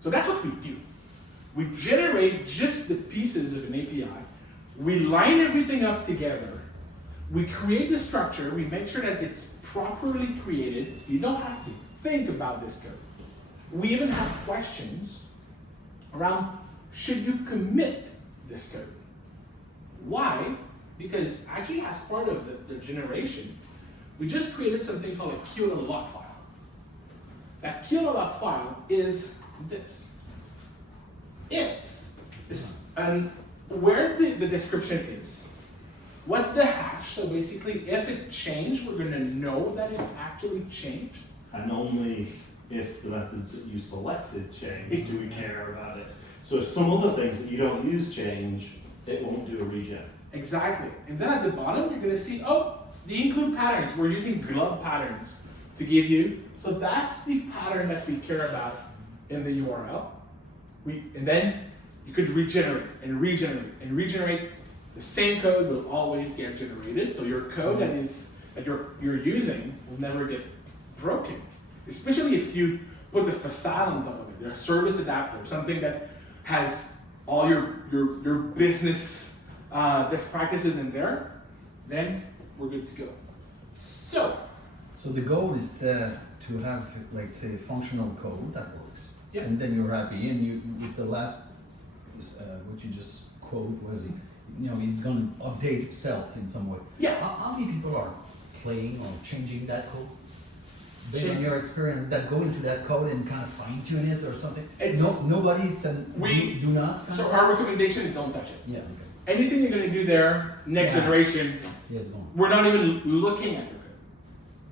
So that's what we do. We generate just the pieces of an API, we line everything up together, we create the structure, we make sure that it's properly created. You don't have to think about this code. We even have questions around, should you commit this code? Why? Because actually as part of the generation, we just created something called a Kiota log file. That Kiota log file is this. And where the description is. What's the hash? So basically, if it changed, we're going to know that it actually changed. And only if the methods that you selected change do we care about it. So if some other things that you don't use change, it won't do a regen. Exactly. And then at the bottom, you're going to see, oh, the include patterns. We're using glub patterns to give you. So that's the pattern that we care about in the URL. And then you could regenerate and regenerate and regenerate. The same code will always get generated. So your code that you're using will never get broken. Especially if you put the facade on top of it, a service adapter, something that has all your business best practices in there, then we're good to go. So the goal is to have, like, say, functional code that works. Yeah. And then you're happy. And you, with the last, what you just quote was, it's going to update itself in some way. Yeah. How many people are playing or changing that code? Based on your experience, that go into that code and kind of fine tune it or something? Nobody said we do not? So our recommendation is don't touch it. Yeah, okay. Anything you're going to do there, next generation, Yes, go on. we're not even looking at your code.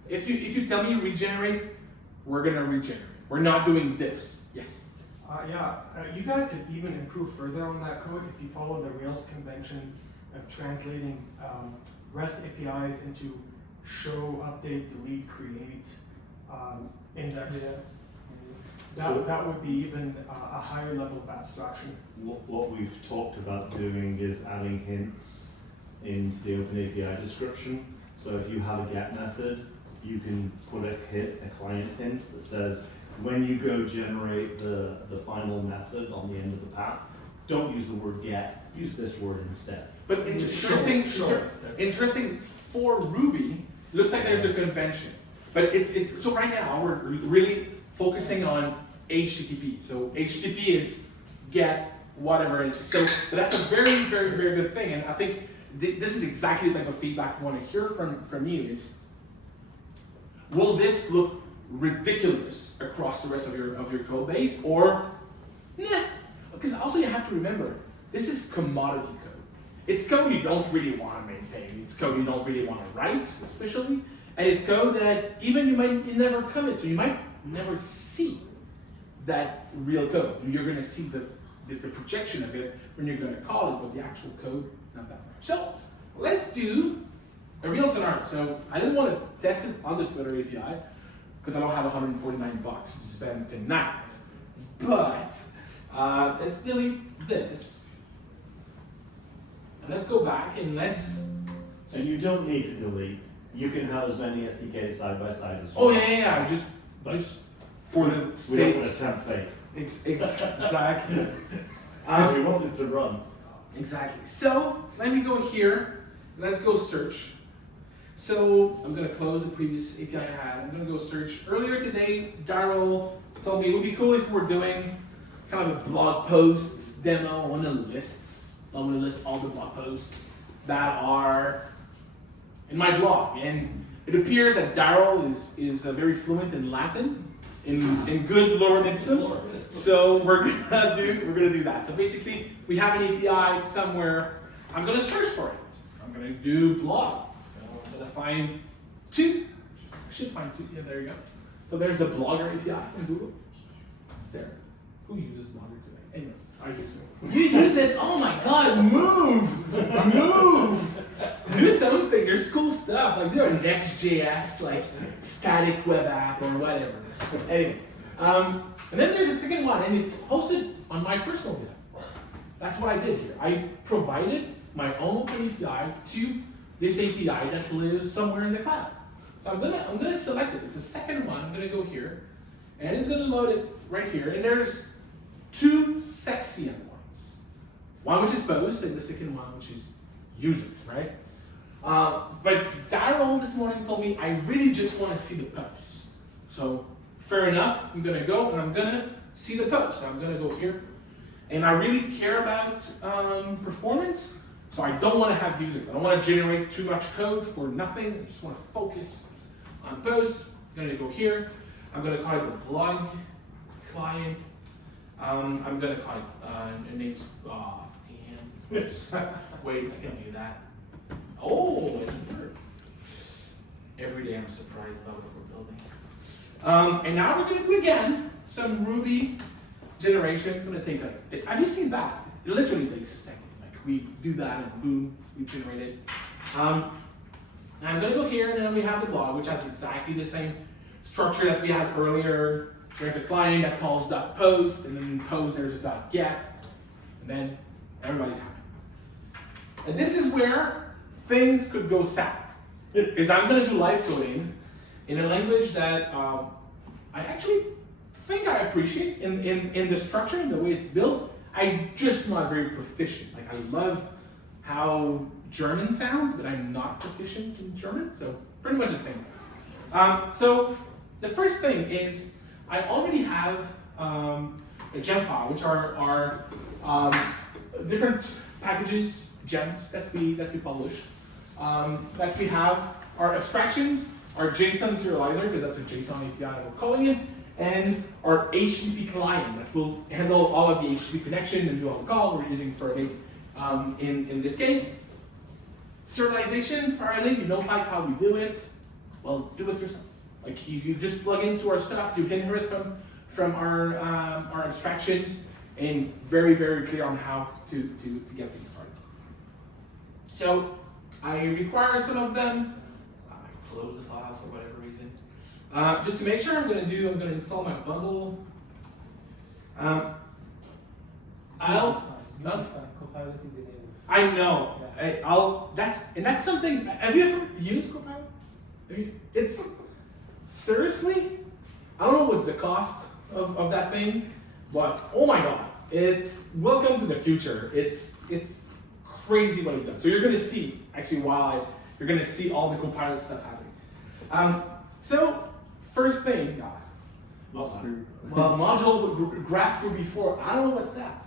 If you tell me regenerate, we're going to regenerate. We're not doing diffs. Yes. You guys could even improve further on that code if you follow the Rails conventions of translating REST APIs into show, update, delete, create, index. That would be even a higher level of abstraction. What we've talked about doing is adding hints into the OpenAPI description. So if you have a get method, you can put a client hint that says, when you go generate the final method on the end of the path, don't use the word get, use this word instead. But interesting for Ruby, it looks like there's a convention. But so right now we're really focusing on HTTP. So HTTP is get whatever. So that's a very, very, very good thing. And I think this is exactly the type of feedback we want to hear from you is, will this look ridiculous across the rest of your code base, or nah? Because also you have to remember, this is commodity code. It's code you don't really want to maintain. It's code you don't really want to write, especially, and it's code that even you might never commit, so you might never see that real code. You're going to see the projection of it when you're going to call it, but the actual code, not that much. So let's do a real scenario. So I didn't want to test it on the Twitter API, because I don't have $149 to spend tonight. But let's delete this. And let's go back and let's... And you don't need to delete. You can have as many SDKs side by side as you Oh want. yeah. Just for the We sake... don't want to tempt fate. Exactly. So we want this to run. Exactly. So let me go here. Let's go search. So I'm going to close the previous API I had. I'm going to go search. Earlier today, Darrel told me it would be cool if we're doing kind of a blog posts demo. I want to list all the blog posts that are in my blog. And it appears that Darrel is very fluent in Latin, in good lorem ipsum. So we're gonna do that. So basically, we have an API somewhere. I'm gonna search for it. I'm gonna do blog. So I'm gonna find two. I should find two. Yeah, there you go. So there's the Blogger API from Google. It's there. Who uses Blogger today? Anyway, I use it. You use it? Oh my God! Move! Do something. There's cool stuff. Like do a Next.js, like static web app or whatever. Anyway, and then there's a second one, and it's hosted on my personal GitHub. That's what I did here. I provided my own API to this API that lives somewhere in the cloud. So I'm gonna select it. It's the second one. I'm gonna go here, and it's gonna load it right here. And there's two sexy ones. One which is post, and the second one which is users, right? But Darrel this morning told me I really just want to see the posts. So fair enough. I'm gonna go and I'm gonna see the post. I'm gonna go here, and I really care about performance. So I don't want to have users. I don't want to generate too much code for nothing. I just want to focus on posts. I'm gonna go here. I'm gonna call it the blog client. I'm gonna call it the name's damn. Wait, I can do that. Oh, it works. Every day I'm surprised about what we're building. And now we're gonna do again some Ruby generation. I'm gonna take have you seen that? It literally takes a second. Like we do that and boom, we generate it. I'm gonna go here and then we have the blog, which has exactly the same structure that we had earlier. There's a client that calls .post, and then in post there's a .get, and then everybody's happy. And this is where things could go south, because I'm going to do live coding in a language that I actually think I appreciate in the structure and the way it's built. I'm just not very proficient. Like I love how German sounds, but I'm not proficient in German, so pretty much the same. So the first thing is I already have a gem file, which are different packages, gems that we publish. That we have our abstractions, our JSON serializer, because that's a JSON API that we're calling it, and our HTTP client that will handle all of the HTTP connection and do all the call. We're using Faraday in this case. Serialization, Faraday, you don't like how we do it, well, do it yourself. Like you just plug into our stuff, you inherit from our abstractions, and very, very clear on how to get things started. So I require some of them. I close the file for whatever reason. Just to make sure, I'm going to install my bundle. Copilot is enabled. I know. Yeah. That's something. Have you ever used Copilot? It's seriously, I don't know what's the cost of that thing, but oh my god, it's welcome to the future. It's crazy what it does. So you're going to see actually you're going to see all the Copilot stuff happening. So first thing, module graph Ruby 4. I don't know what's that.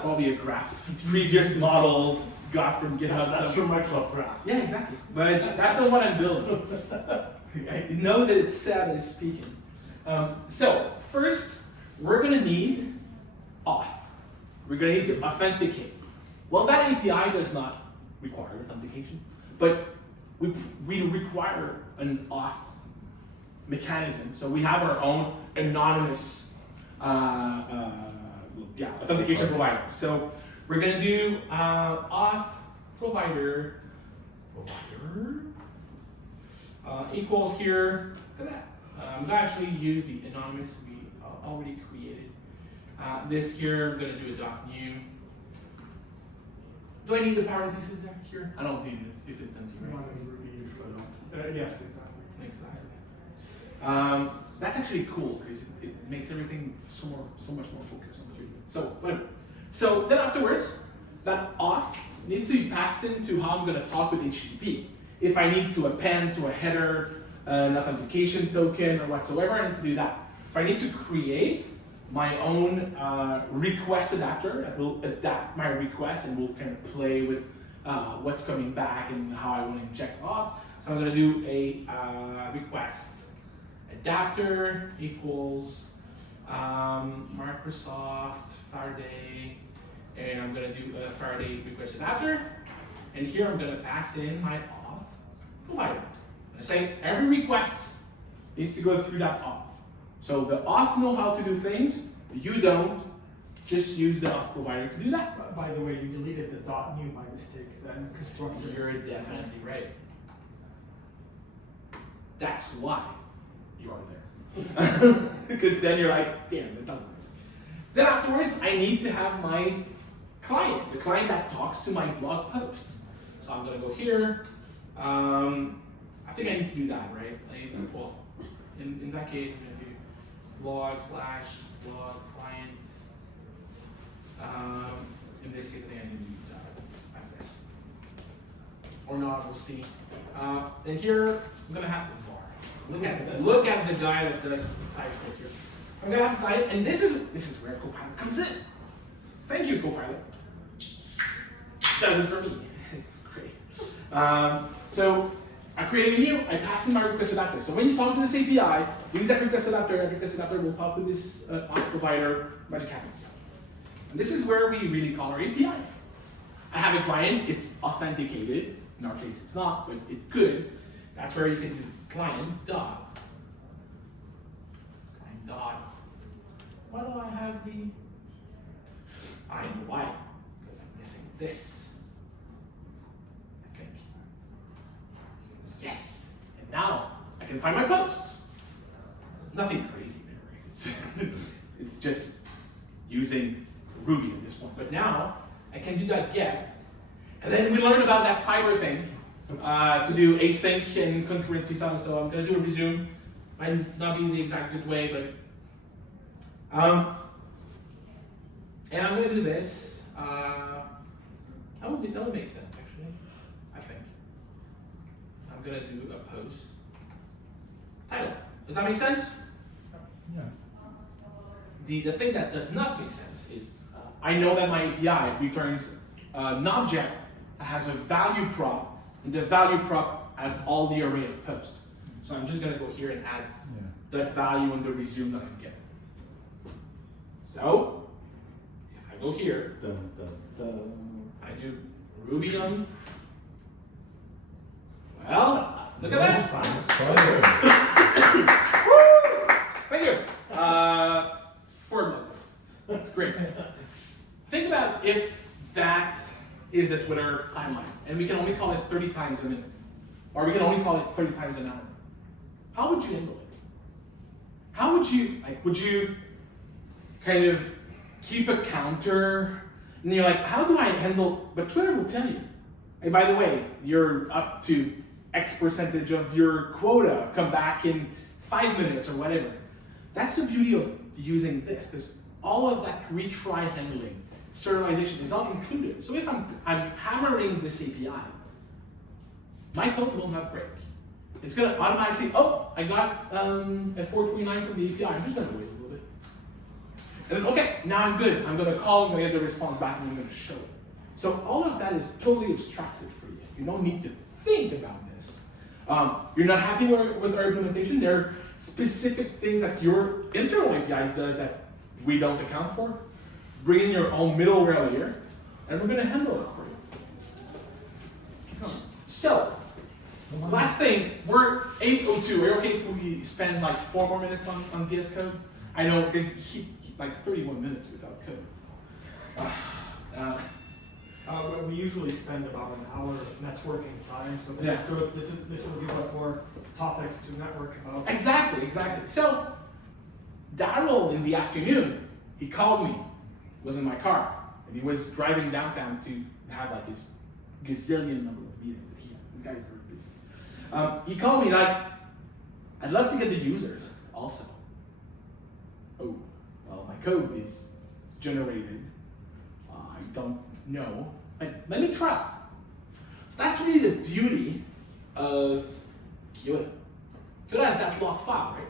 Probably a graph previous model got from GitHub. That's from Microsoft Graph. Yeah, exactly. But that's not what I'm building. It knows that it's sad that it's speaking. So first, we're going to need auth. We're going to need to authenticate. Well, that API does not require authentication, but we require an auth mechanism. So we have our own anonymous authentication provider. So we're going to do auth provider equals here. Look at that. I'm going to actually use the anonymous we already created. This here, I'm going to do a .new. Do I need the parentheses there here? I don't need it if it's empty. Right? Yes, exactly. That's actually cool because it makes everything so much more focused on what you're doing. So whatever. So then afterwards, that auth needs to be passed into how I'm going to talk with HTTP. If I need to append to a header, an authentication token, or whatsoever, I need to do that. If I need to create my own request adapter that will adapt my request and will kind of play with what's coming back and how I want to inject auth. So I'm going to do a request adapter equals Microsoft Faraday, and I'm going to do a Faraday request adapter. And here I'm going to pass in my auth provider. I'm saying every request needs to go through that auth. So the auth know how to do things, you don't. Just use the auth provider to do that. By the way, you deleted the .new by mistake, then constructor. You're definitely right. That's why you are there. Because then you're like, damn, it doesn't work. Then afterwards, I need to have my client, the client that talks to my blog posts. So I'm gonna go here. I think I need to do that, right? Well, in that case, I'm gonna do blog/blog client. In this case, I think I need to do that like this. Or not, we'll see. And here, I'm gonna have the var. Look at the guy that does type here. I'm gonna have Copilot, and this is where Copilot comes in. Thank you, Copilot. Does it for me. It's great. So I create a new, I pass in my request adapter. So when you talk to this API, use that request adapter will talk with this auth provider, magic happens. And this is where we really call our API. I have a client, it's authenticated. In our case, it's not, but it could. That's where you can do client dot. Why do I have the? I know why. Because I'm missing this. I think. Yes. And now I can find my posts. Nothing crazy there, right? It's just using Ruby at this point. But now I can do that get. And then we learned about that fiber thing to do async and concurrency stuff. So I'm going to do a resume. Might not be in the exact good way, but and I'm going to do this. That would make sense, actually. I think. I'm going to do a post title. Does that make sense? Yeah. The thing that does not make sense is I know that my API returns an object that has a value prop, and the value prop has all the array of posts. So I'm just going to go here and add that value in the resume that I get. So if I go here, I do Ruby on. Well, look at that. Thank you. 4 blog posts. That's great. Think about if that is a Twitter timeline, and we can only call it 30 times a minute, or we can only call it 30 times an hour. How would you handle it? How would you, would you kind of keep a counter? And you're like, how do I handle, but Twitter will tell you. And by the way, you're up to X percentage of your quota, come back in 5 minutes or whatever. That's the beauty of using this, because all of that retry handling, serialization is all included. So if I'm hammering this API, my code will not break. It's going to automatically, oh, I got a 429 from the API. I'm just going to wait a little bit. And then, okay, now I'm good. I'm going to call, I'm going to get the response back, and I'm going to show it. So all of that is totally abstracted for you. You don't need to think about this. You're not happy with our implementation. There are specific things that your internal APIs does that we don't account for. Bring in your own middleware layer, and we're going to handle it for you. So, last thing, we're 8:02. Are you okay if we spend like 4 more minutes on VS Code? I know, because like 31 minutes without code. We usually spend about an hour networking time, so this is good. This will give us more topics to network about. Exactly. So, Darrel in the afternoon, he called me, was in my car, and he was driving downtown to have like his gazillion number of meetings that he has. This guy is very busy. He called me like, I'd love to get the users also. Oh, well, my code is generated I don't know. Let me try. So that's really the beauty of Kiota. Kiota has that log file, right?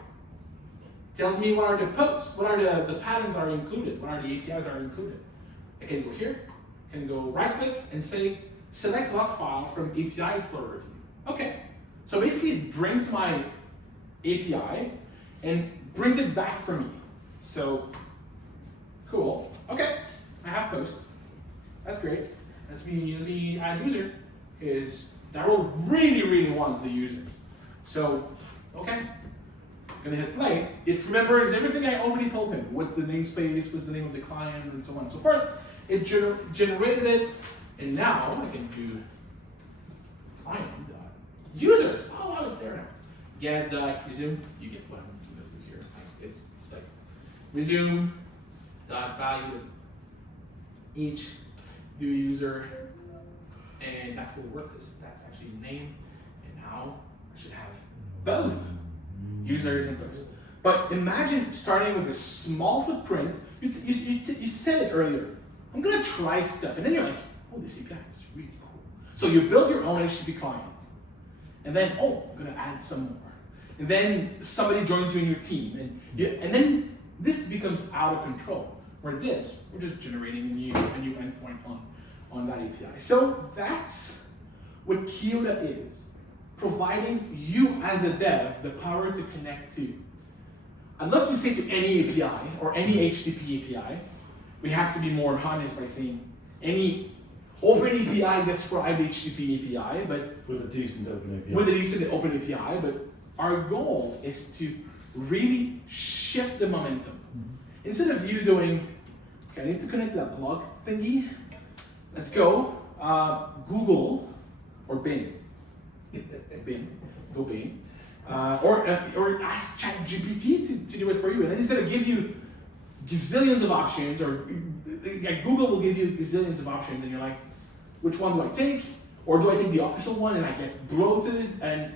Tells me what are the posts, what are the patterns are included, what are the APIs are included. I can go here, I can go right click and say, select log file from API Explorer Review. Okay, so basically it brings my API and brings it back for me. So, cool, okay, I have posts, that's great. That's me, the add user is, Darrel really wants the users. So, okay, gonna hit play. It remembers everything I already told him. What's the namespace, what's the name of the client, and so on and so forth. It generated it, and now I can do client.users. Oh wow, it's there now. Get resume, you get what I'm doing here. It's like resume.value each do user, and that will work. That's actually the name, and now I should have both users and posts. But imagine starting with a small footprint. You said it earlier. I'm gonna try stuff, and then you're like, oh, this API is really cool. So you build your own HTTP client, and then I'm gonna add some more, and then somebody joins you in your team, and then this becomes out of control. Where this, we're just generating a new endpoint on that API. So that's what Kiota is, providing you as a dev the power to connect to. I'd love to say to any API or any HTTP API, we have to be more honest by saying any OpenAPI described HTTP API, but with a decent OpenAPI. With a decent OpenAPI, but our goal is to really shift the momentum. Instead of you doing, okay, I need to connect to that blog thingy. Let's go. Google or Bing. Go Bing. Or ask ChatGPT to do it for you, and then it's going to give you gazillions of options, or Google will give you gazillions of options, and you're like, which one do I take? Or do I take the official one and I get bloated? And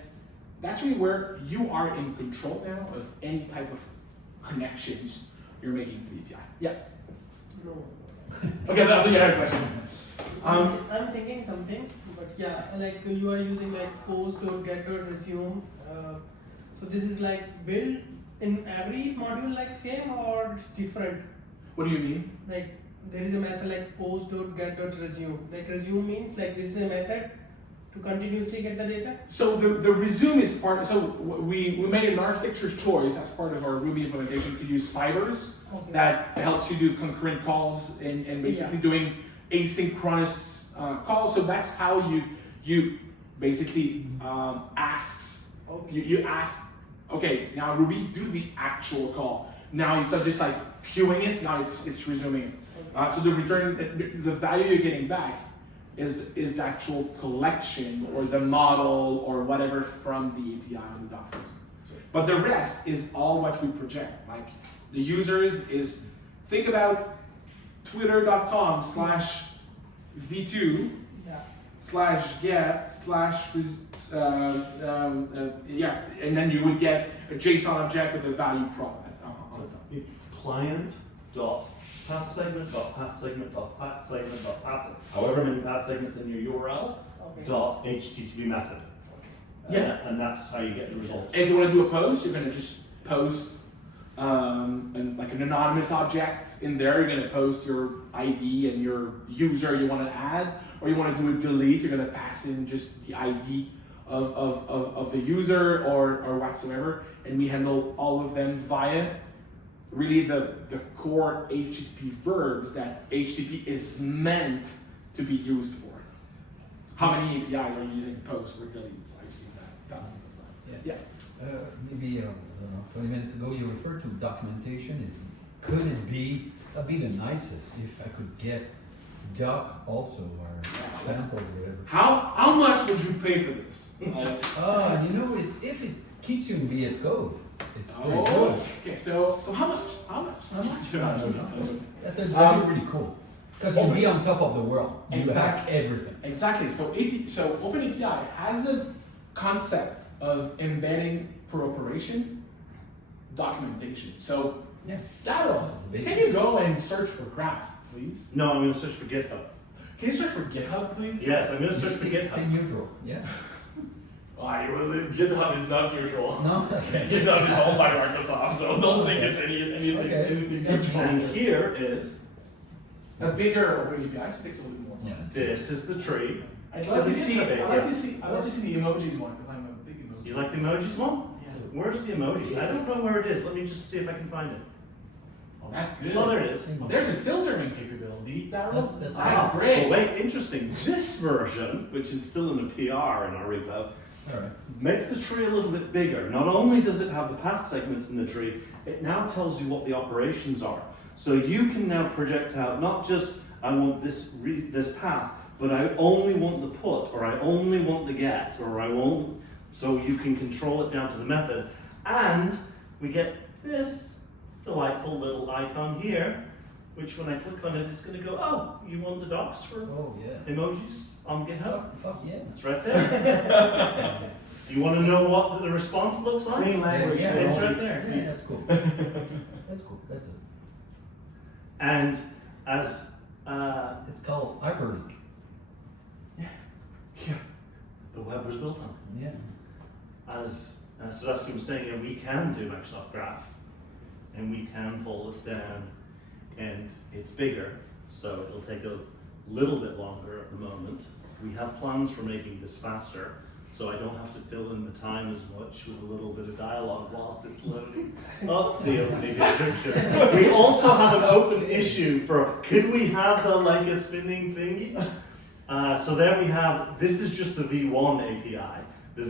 that's really where you are in control now of any type of connections you're making to the API. Yeah. No. Okay, I think I had a question. I'm thinking something, but yeah, like you are using like post.get.resume. So this is like built in every module like same, or it's different? What do you mean? Like there is a method like post.get.resume. Like resume means like this is a method to continuously get the data? So the resume is part, so we made an architecture choice as part of our Ruby implementation to use fibers that helps you do concurrent calls and basically doing asynchronous calls. So that's how you basically asks, you ask, okay, now Ruby, do the actual call. Now it's not just like queuing it, now it's resuming it. So the return, the value you're getting back is the actual collection or the model or whatever from the API and the documents. But the rest is all what we project. Like the users is, think about twitter.com/v2 /get/ and then you would get a JSON object with a value prop. It's client.pathSegment.pathSegment.pathSegment, however many path segments in your URL, .http method. And that's how you get the result. If you want to do a post, you're going to just post like an anonymous object in there. You're going to post your ID and your user you want to add, or you want to do a delete. You're going to pass in just the ID of the user or whatsoever, and we handle all of them via really the core HTTP verbs that HTTP is meant to be used for. How many APIs are using posts or deletes? I've seen that thousands of times. Yeah. Maybe I don't know, 20 minutes ago you referred to documentation. Could it be, that'd be the nicest if I could get doc also, or samples or whatever. How much would you pay for this? You know, if it keeps you in VS Code, it's very good. Okay, so how much? I don't know. That's really cool. Because you'll be on top of the world. You have everything. Exactly. So OpenAPI has a concept of embedding per operation documentation. So Darrel, can you go and search for graph? please. No, I'm going to search for GitHub. Can you search for GitHub, please? Yes, I'm going to search for Stay GitHub. neutral. Yeah. GitHub is not neutral. No. Okay. GitHub is owned by Microsoft, so don't think it's anything Okay. neutral. And here is, A bigger OpenAPI, so it takes a little more. Yeah. this is the tree. I'd So like to the see. GitHub I'd API. like to see. I'd like to see the emojis one because I'm a big emoji. You like the emojis one? Yeah. Where's the emojis? I don't know where it is. Let me just see if I can find it. Oh, that's good. Oh, there it is. Oh, there's a filtering capability. That's That's great. Oh, wait, interesting. This version, which is still in the PR in our repo, All right. makes the tree a little bit bigger. Not only does it have the path segments in the tree, it now tells you what the operations are. So you can now project out not just I want this path, but I only want the put, or I only want the get, or I won't. So you can control it down to the method, and we get this delightful little icon here, which when I click on it, it's going to go, oh, you want the docs for Oh yeah. emojis on GitHub? Fuck yeah. It's right there. You want to know what the response looks like? Plain language. Yeah, It's right there. Yeah, that's cool. That's cool. That's it. And as It's called hyperlink. yeah, the web was built on it. Yeah. As Sebastian was saying, we can do Microsoft Graph, and we can pull this down, and it's bigger, so it'll take a little bit longer at the moment. We have plans for making this faster, so I don't have to fill in the time as much with a little bit of dialogue whilst it's loading up the OpenAPI picture. We also have an open issue for, could we have like a spinning thingy? So there we have, this is just the V1 API. The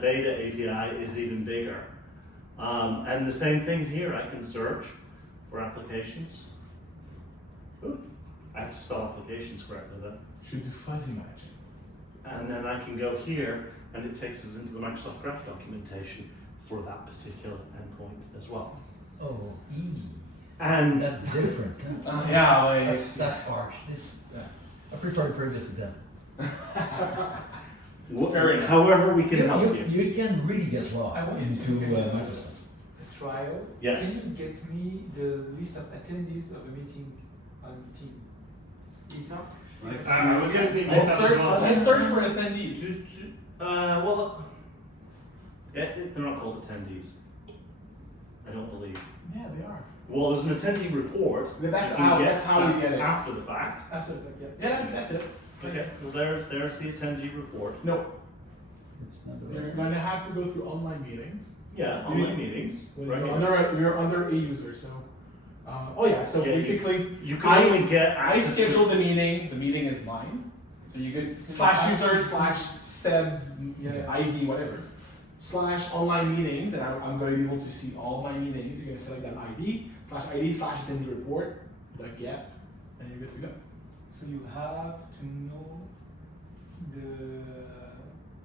beta API is even bigger. And the same thing here, I can search for applications. Ooh, I have to spell applications correctly then. Should do fuzzy magic. And then I can go here, and it takes us into the Microsoft Graph documentation for that particular endpoint as well. Oh, easy. And That's different. Huh? Yeah, like That's harsh. I prefer the previous example. Fair enough. however we can help you. You can really get I lost want into to- Microsoft. A trial. Yes. Can you get me the list of attendees of a meeting on Teams? I was gonna say let's search for attendees. well, they're not called attendees. I don't believe. Yeah, they are. Well, there's an attendee report. But that's that you how- get that's how we get it. after the fact. After the fact, yeah. Yeah, that's it. Okay. Well, there's the attendee report. No, It's not the you're right. going to have to go through online meetings. Yeah, You online mean- meetings. When Right. you're under a user, so. Oh yeah, so Yeah, basically, You can only get I access to- scheduled the meeting is mine. So you could /user/seb Yeah. ID, whatever. /online meetings, and I'm going to be able to see all my meetings. You're going to select that /ID/attendee report, the get, and you're good to go. So you have to know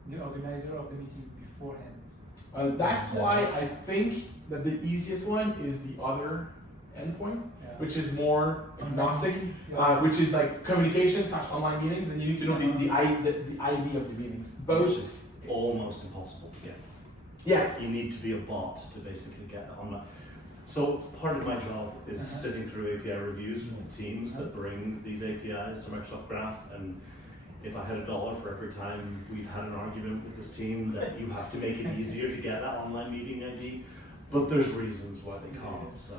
the organizer of the meeting beforehand. That's why I think that the easiest one is the other endpoint, Yeah. which is more agnostic, Yeah. which is like communication/online meetings, and you need to know the ID of the meetings. Which Both, is almost impossible to get. yeah. You need to be a bot to basically get online. So part of my job is sitting through API reviews with teams that bring these APIs to Microsoft Graph, and if I had $1 for every time we've had an argument with this team that you have to make it easier to get that online meeting ID, but there's reasons why they can't. So,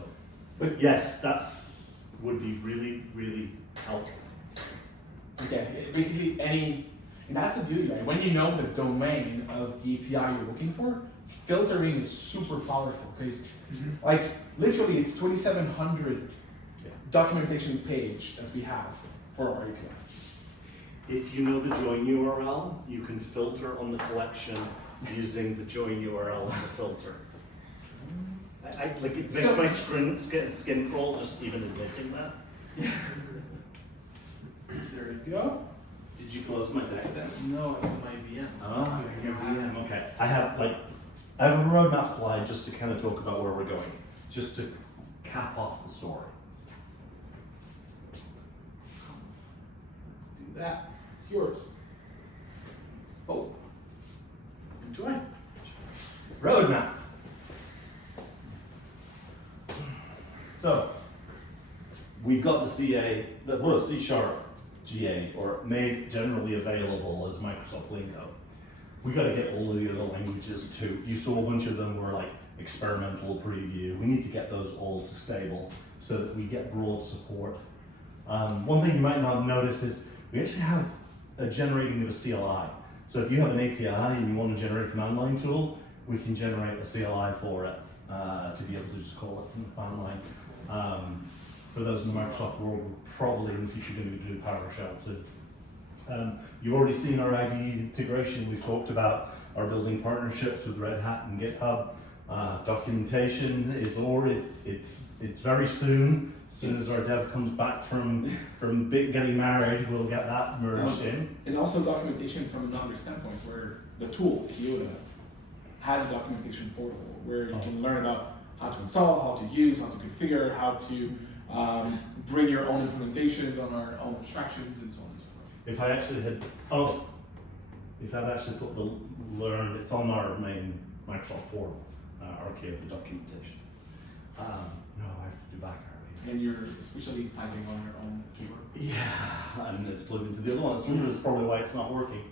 But- yes, would be really, really helpful. Okay, basically and that's the beauty, right? When you know the domain of the API you're looking for, filtering is super powerful because, like, literally it's 2,700 documentation page that we have for our API. If you know the join URL, you can filter on the collection using the join URL as a filter. Like it makes So- my skin crawl just even admitting that. There you go. Did you close my deck then? No, I have my VM. Oh, your VM. Okay. I have a roadmap slide just to kind of talk about where we're going, just to cap off the story. Do that. It's yours. Oh. Enjoy. Roadmap. So, we've got the CA, the C# GA, or made generally available as Microsoft lingo. We got to get all of the other languages too. You saw a bunch of them were like experimental preview. We need to get those all to stable so that we get broad support. One thing you might not notice is we actually have a generating of a CLI. So if you have an API and you want to generate a command line tool, we can generate a CLI for it to be able to just call it from the command line. For those in the Microsoft world, we're probably in the future going to do PowerShell too. You've already seen our IDE integration. We've talked about our building partnerships with Red Hat and GitHub. Documentation is it's very soon. As soon as our dev comes back from getting married, we'll get that merged in. And also documentation from another standpoint, where the tool Kiota has a documentation portal where you can learn about how to install, how to use, how to configure, how to bring your own implementations on our own abstractions, and so on and so forth. If I actually put the learn, it's on our main Microsoft portal, our Kiota documentation. No, I have to do back. And you're especially typing on your own keyboard. Yeah, and it's plugged into the other one. So that's probably why it's not working.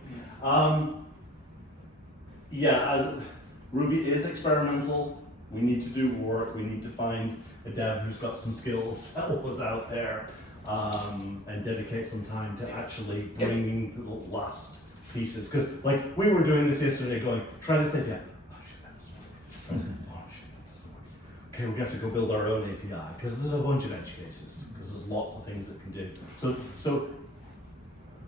As Ruby is experimental, we need to do work. We need to find a dev who's got some skills, help us out there, and dedicate some time to actually bringing the last pieces. Because like we were doing this yesterday, going try this API. Oh shit, that doesn't work. Oh shit, that doesn't work. Okay, we're gonna have to go build our own API because there's a bunch of edge cases. Because there's lots of things that can do. So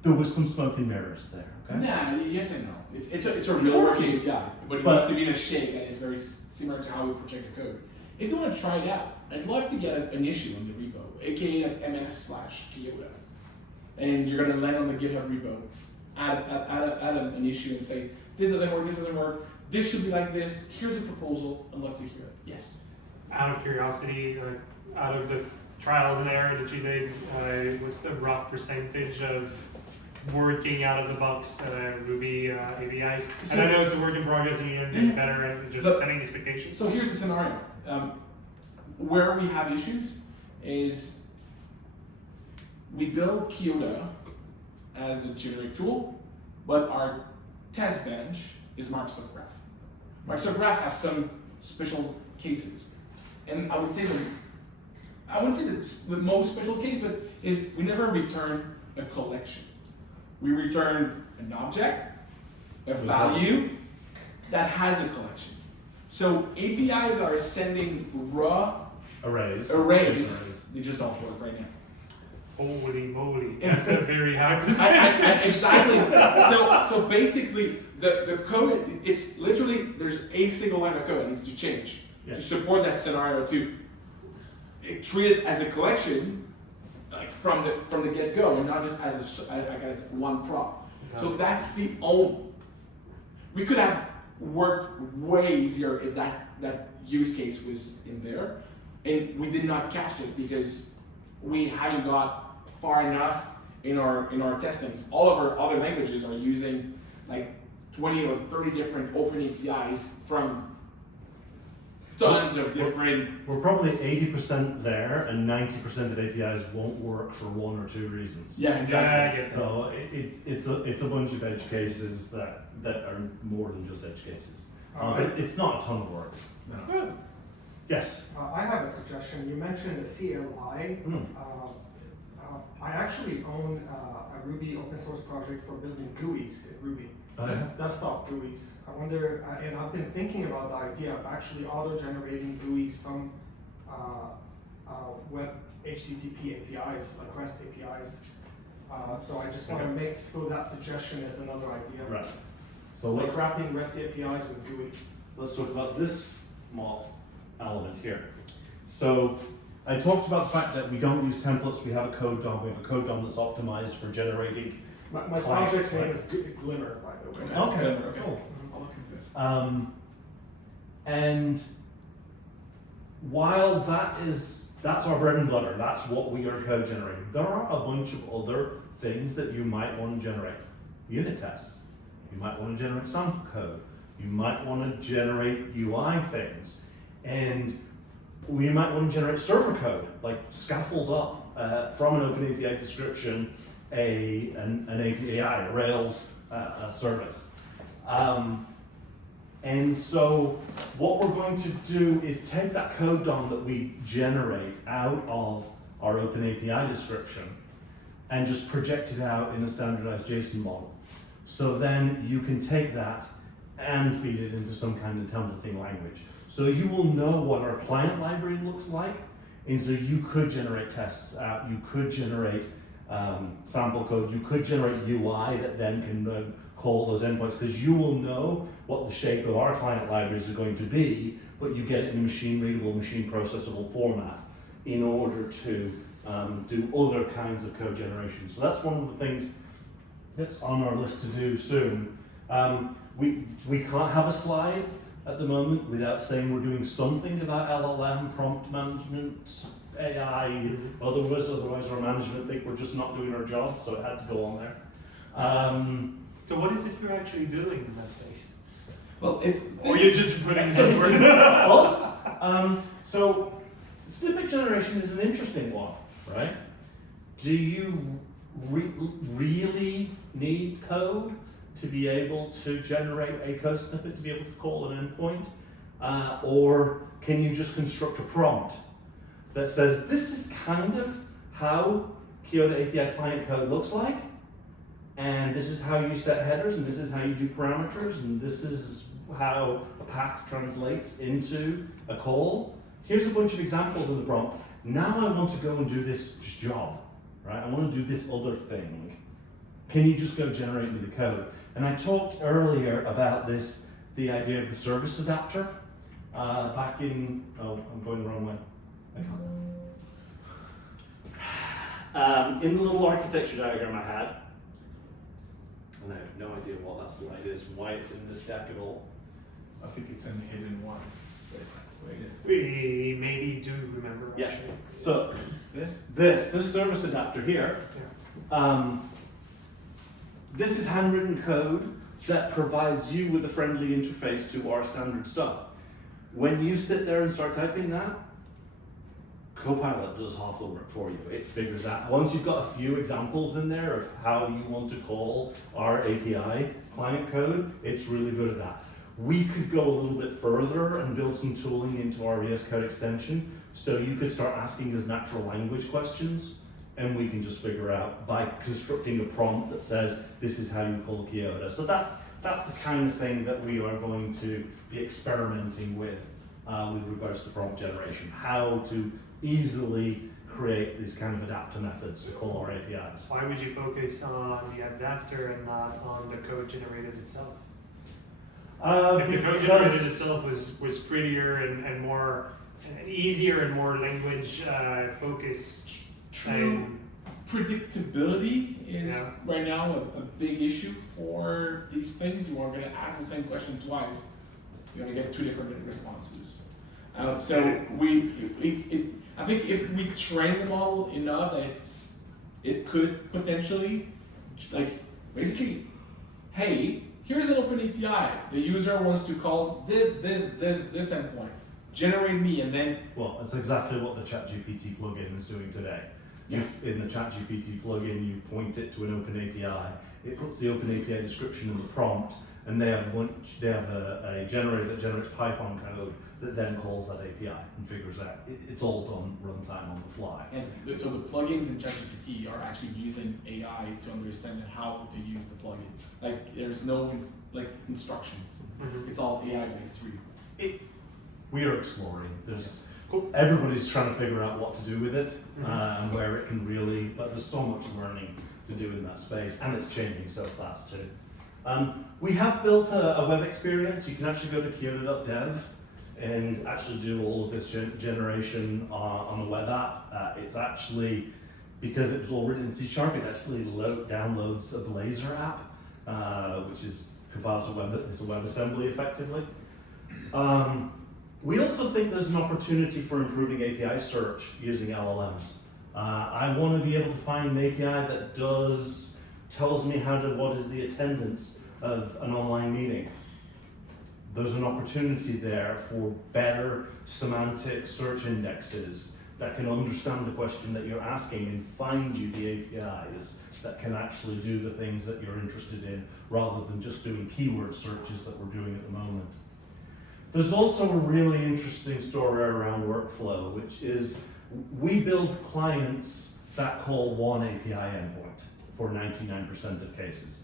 there was some smoke and mirrors there. Okay. Yeah, yes and no. It's a real working API, but it needs to be in a shape that is very similar to how we project the code. If you want to try it out, I'd love to get an issue on the repo, aka like ms/Kiota, and you're gonna land on the GitHub repo, add an issue and say this doesn't work, this should be like this. Here's a proposal. I'd love to hear it. Yes. Out of curiosity, out of the trials and error that you did, what's the rough percentage of working out of the box Ruby APIs? And I know it's a work in progress and you're getting better at just setting expectations. So here's the scenario. Where we have issues is we build Kiota as a generic tool, but our test bench is Microsoft Graph. Microsoft Graph has some special cases. And I would say I wouldn't say the most special case, but is we never return a collection. We return an object, a value that has a collection. So APIs are sending raw arrays. They just don't work right now. Holy moly, that's a very high percentage. Exactly. So basically, the code, it's literally, there's a single line of code that needs to change to support that scenario, to treat it as a collection, like from the get-go, and not just as one prop. So that's the only. We could have worked way easier if that use case was in there, and we did not catch it because we hadn't got far enough in our testings. All of our other languages are using like 20 or 30 different open APIs from tons of different. We're probably 80% there, and 90% of APIs won't work for one or two reasons. Yeah, exactly. Yeah, so it's a bunch of edge cases that are more than just edge cases. But it's not a ton of work. No. Good. Yes. I have a suggestion. You mentioned the CLI. I actually own a Ruby open source project for building GUIs in Ruby. Desktop GUIs. I wonder, and I've been thinking about the idea of actually auto-generating GUIs from web HTTP APIs, like REST APIs. So I just want to throw that suggestion as another idea. Right. So like wrapping REST APIs with GUI. Let's talk about this element here. So I talked about the fact that we don't use templates. We have a code DOM. We have a code DOM that's optimized for generating. My project's name is Glimmer, by the way. Okay. Cool. And while that's our bread and butter, that's what we are code generating. There are a bunch of other things that you might want to generate. Unit tests. You might want to generate sample code. You might want to generate UI things. And we might want to generate server code, like scaffold up from an OpenAPI description an API, a Rails service. And so what we're going to do is take that code DOM that we generate out of our OpenAPI description and just project it out in a standardized JSON model. So then you can take that and feed it into some kind of templating language. So you will know what our client library looks like, and so you could generate tests out, you could generate sample code, you could generate UI that then can call those endpoints, because you will know what the shape of our client libraries are going to be, but you get it in a machine readable, machine processable format in order to do other kinds of code generation. So that's one of the things that's on our list to do soon. We can't have a slide at the moment without saying we're doing something about LLM, prompt management, AI, otherwise our management think we're just not doing our job, so it had to go on there. So what is it you're actually doing in that space? Well, it's Or you're just putting Us? So snippet generation is an interesting one, right? Do you really need code to be able to generate a code snippet, to be able to call an endpoint? Or can you just construct a prompt that says, this is kind of how Kiota API client code looks like, and this is how you set headers, and this is how you do parameters, and this is how a path translates into a call. Here's a bunch of examples of the prompt. Now I want to go and do this job, right? I want to do this other thing. Can you just go generate me the code? And I talked earlier about this, the idea of the service adapter. Back in, oh, I'm going the wrong way. I can't. In the little architecture diagram I had, and I have no idea what that slide is, why it's in this deck at all. I think it's an hidden one. We maybe do remember. Yeah. Actually. So this service adapter here. This is handwritten code that provides you with a friendly interface to our standard stuff. When you sit there and start typing that, Copilot does half the work for you. It figures out, once you've got a few examples in there of how you want to call our API client code, it's really good at that. We could go a little bit further and build some tooling into our VS Code extension, so you could start asking us natural language questions, and we can just figure out by constructing a prompt that says, this is how you call Kiota. So that's the kind of thing that we are going to be experimenting with regards to prompt generation, how to easily create these kind of adapter methods to call our APIs. Why would you focus on the adapter and not on the code generated itself? If the code generated itself was prettier and more and easier and more language focused. True. Predictability is right now a big issue for these things. You are going to ask the same question twice. You're going to get two different responses. So I think if we train the model enough, it could potentially, like, basically, hey, here's an OpenAPI. The user wants to call this endpoint. Generate me, and then. Well, that's exactly what the ChatGPT plugin is doing today. Yeah. If in the ChatGPT plugin you point it to an OpenAPI, it puts the OpenAPI description in the prompt, and they have a generator that generates Python code that then calls that API and figures out. It's all done runtime on the fly. And so the plugins in ChatGPT are actually using AI to understand how to use the plugin. Like there's no instructions. Mm-hmm. It's all AI based for you. We are exploring. Everybody's trying to figure out what to do with it and where it can really. But there's so much learning to do in that space, and it's changing so fast too. We have built a web experience. You can actually go to Kiota.dev and actually do all of this generation on a web app. It's actually, because it was all written in C#, it actually downloads a Blazor app, which is compiles it's a WebAssembly effectively. We also think there's an opportunity for improving API search using LLMs. I want to be able to find an API that tells me what is the attendance of an online meeting. there's an opportunity there for better semantic search indexes that can understand the question that you're asking and find you the APIs that can actually do the things that you're interested in, rather than just doing keyword searches that we're doing at the moment. There's also a really interesting story around workflow, which is we build clients that call one API endpoint for 99% of cases.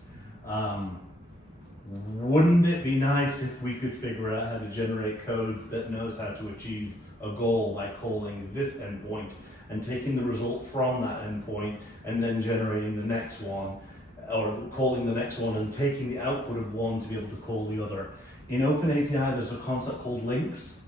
Wouldn't it be nice if we could figure out how to generate code that knows how to achieve a goal by calling this endpoint and taking the result from that endpoint and then generating the next one, or calling the next one and taking the output of one to be able to call the other? In OpenAPI, there's a concept called links,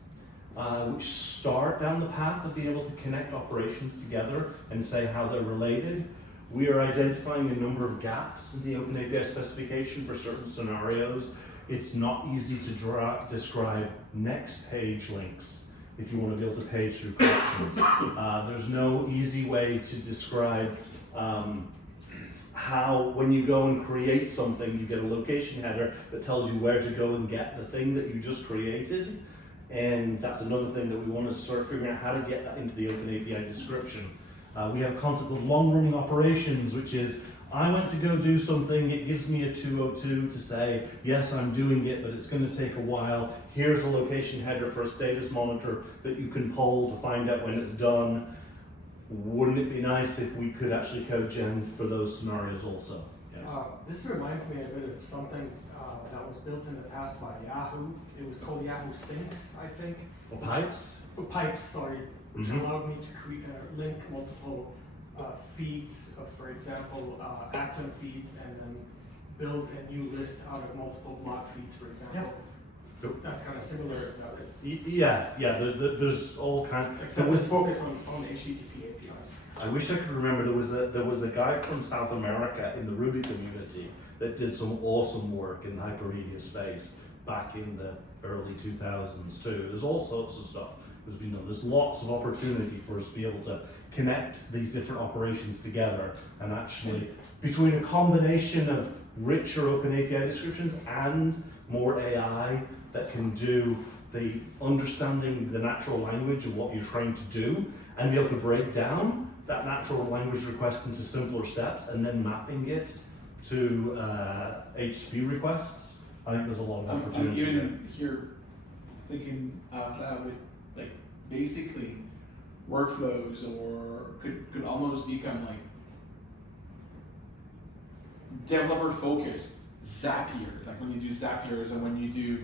which start down the path of being able to connect operations together and say how they're related. We are identifying a number of gaps in the OpenAPI specification for certain scenarios. It's not easy to describe next page links if you want to be able to page through collections. There's no easy way to describe how, when you go and create something, you get a location header that tells you where to go and get the thing that you just created. And that's another thing that we want to start figuring out how to get that into the OpenAPI description. We have a concept of long-running operations, which is, I went to go do something, it gives me a 202 to say, yes, I'm doing it, but it's going to take a while. Here's a location header for a status monitor that you can poll to find out when it's done. Wouldn't it be nice if we could actually code gen for those scenarios also? Yes. This reminds me a bit of something that was built in the past by Yahoo. It was called Yahoo Syncs, I think. Or pipes? Pipes, sorry, which allowed me to link multiple feeds of, for example, Atom feeds, and then build a new list out of multiple block feeds, for example. Yeah. That's kind of similar, is that it? Yeah, there's all kinds. Except it's focused on HTTP APIs. I wish I could remember, there was a guy from South America in the Ruby community that did some awesome work in the hypermedia space back in the early 2000s too. There's all sorts of stuff. There's lots of opportunity for us to be able to connect these different operations together, and actually, between a combination of richer OpenAPI descriptions and more AI that can do the understanding the natural language of what you're trying to do, and be able to break down that natural language request into simpler steps and then mapping it to HTTP requests, I think there's a lot of opportunity. I'm even here thinking out loud with, like, basically workflows, or could almost become like developer focused Zapier, like when you do Zapiers and when you do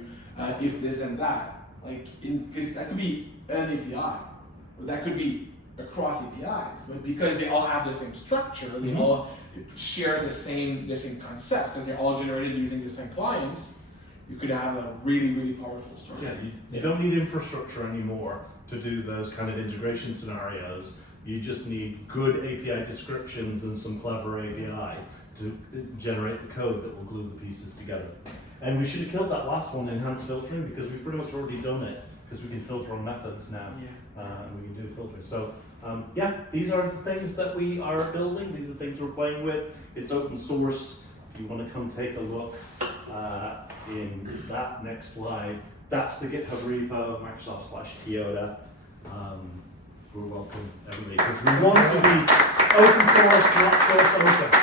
if this and that, like, because that could be an API, or that could be across APIs, but because they all have the same structure, they all share the same concepts, because they're all generated using the same clients, you could have a really, really powerful structure. Yeah, you don't need infrastructure anymore to do those kind of integration scenarios. You just need good API descriptions and some clever API to generate the code that will glue the pieces together. And we should have killed that last one, enhanced filtering, because we've pretty much already done it, because we can filter on methods now, and we can do filtering. So yeah, these are the things that we are building. These are the things we're playing with. It's open source. If you want to come take a look in that next slide, that's the GitHub repo, Microsoft/Kiota. We're welcome everybody, because we want to be open source, not source open.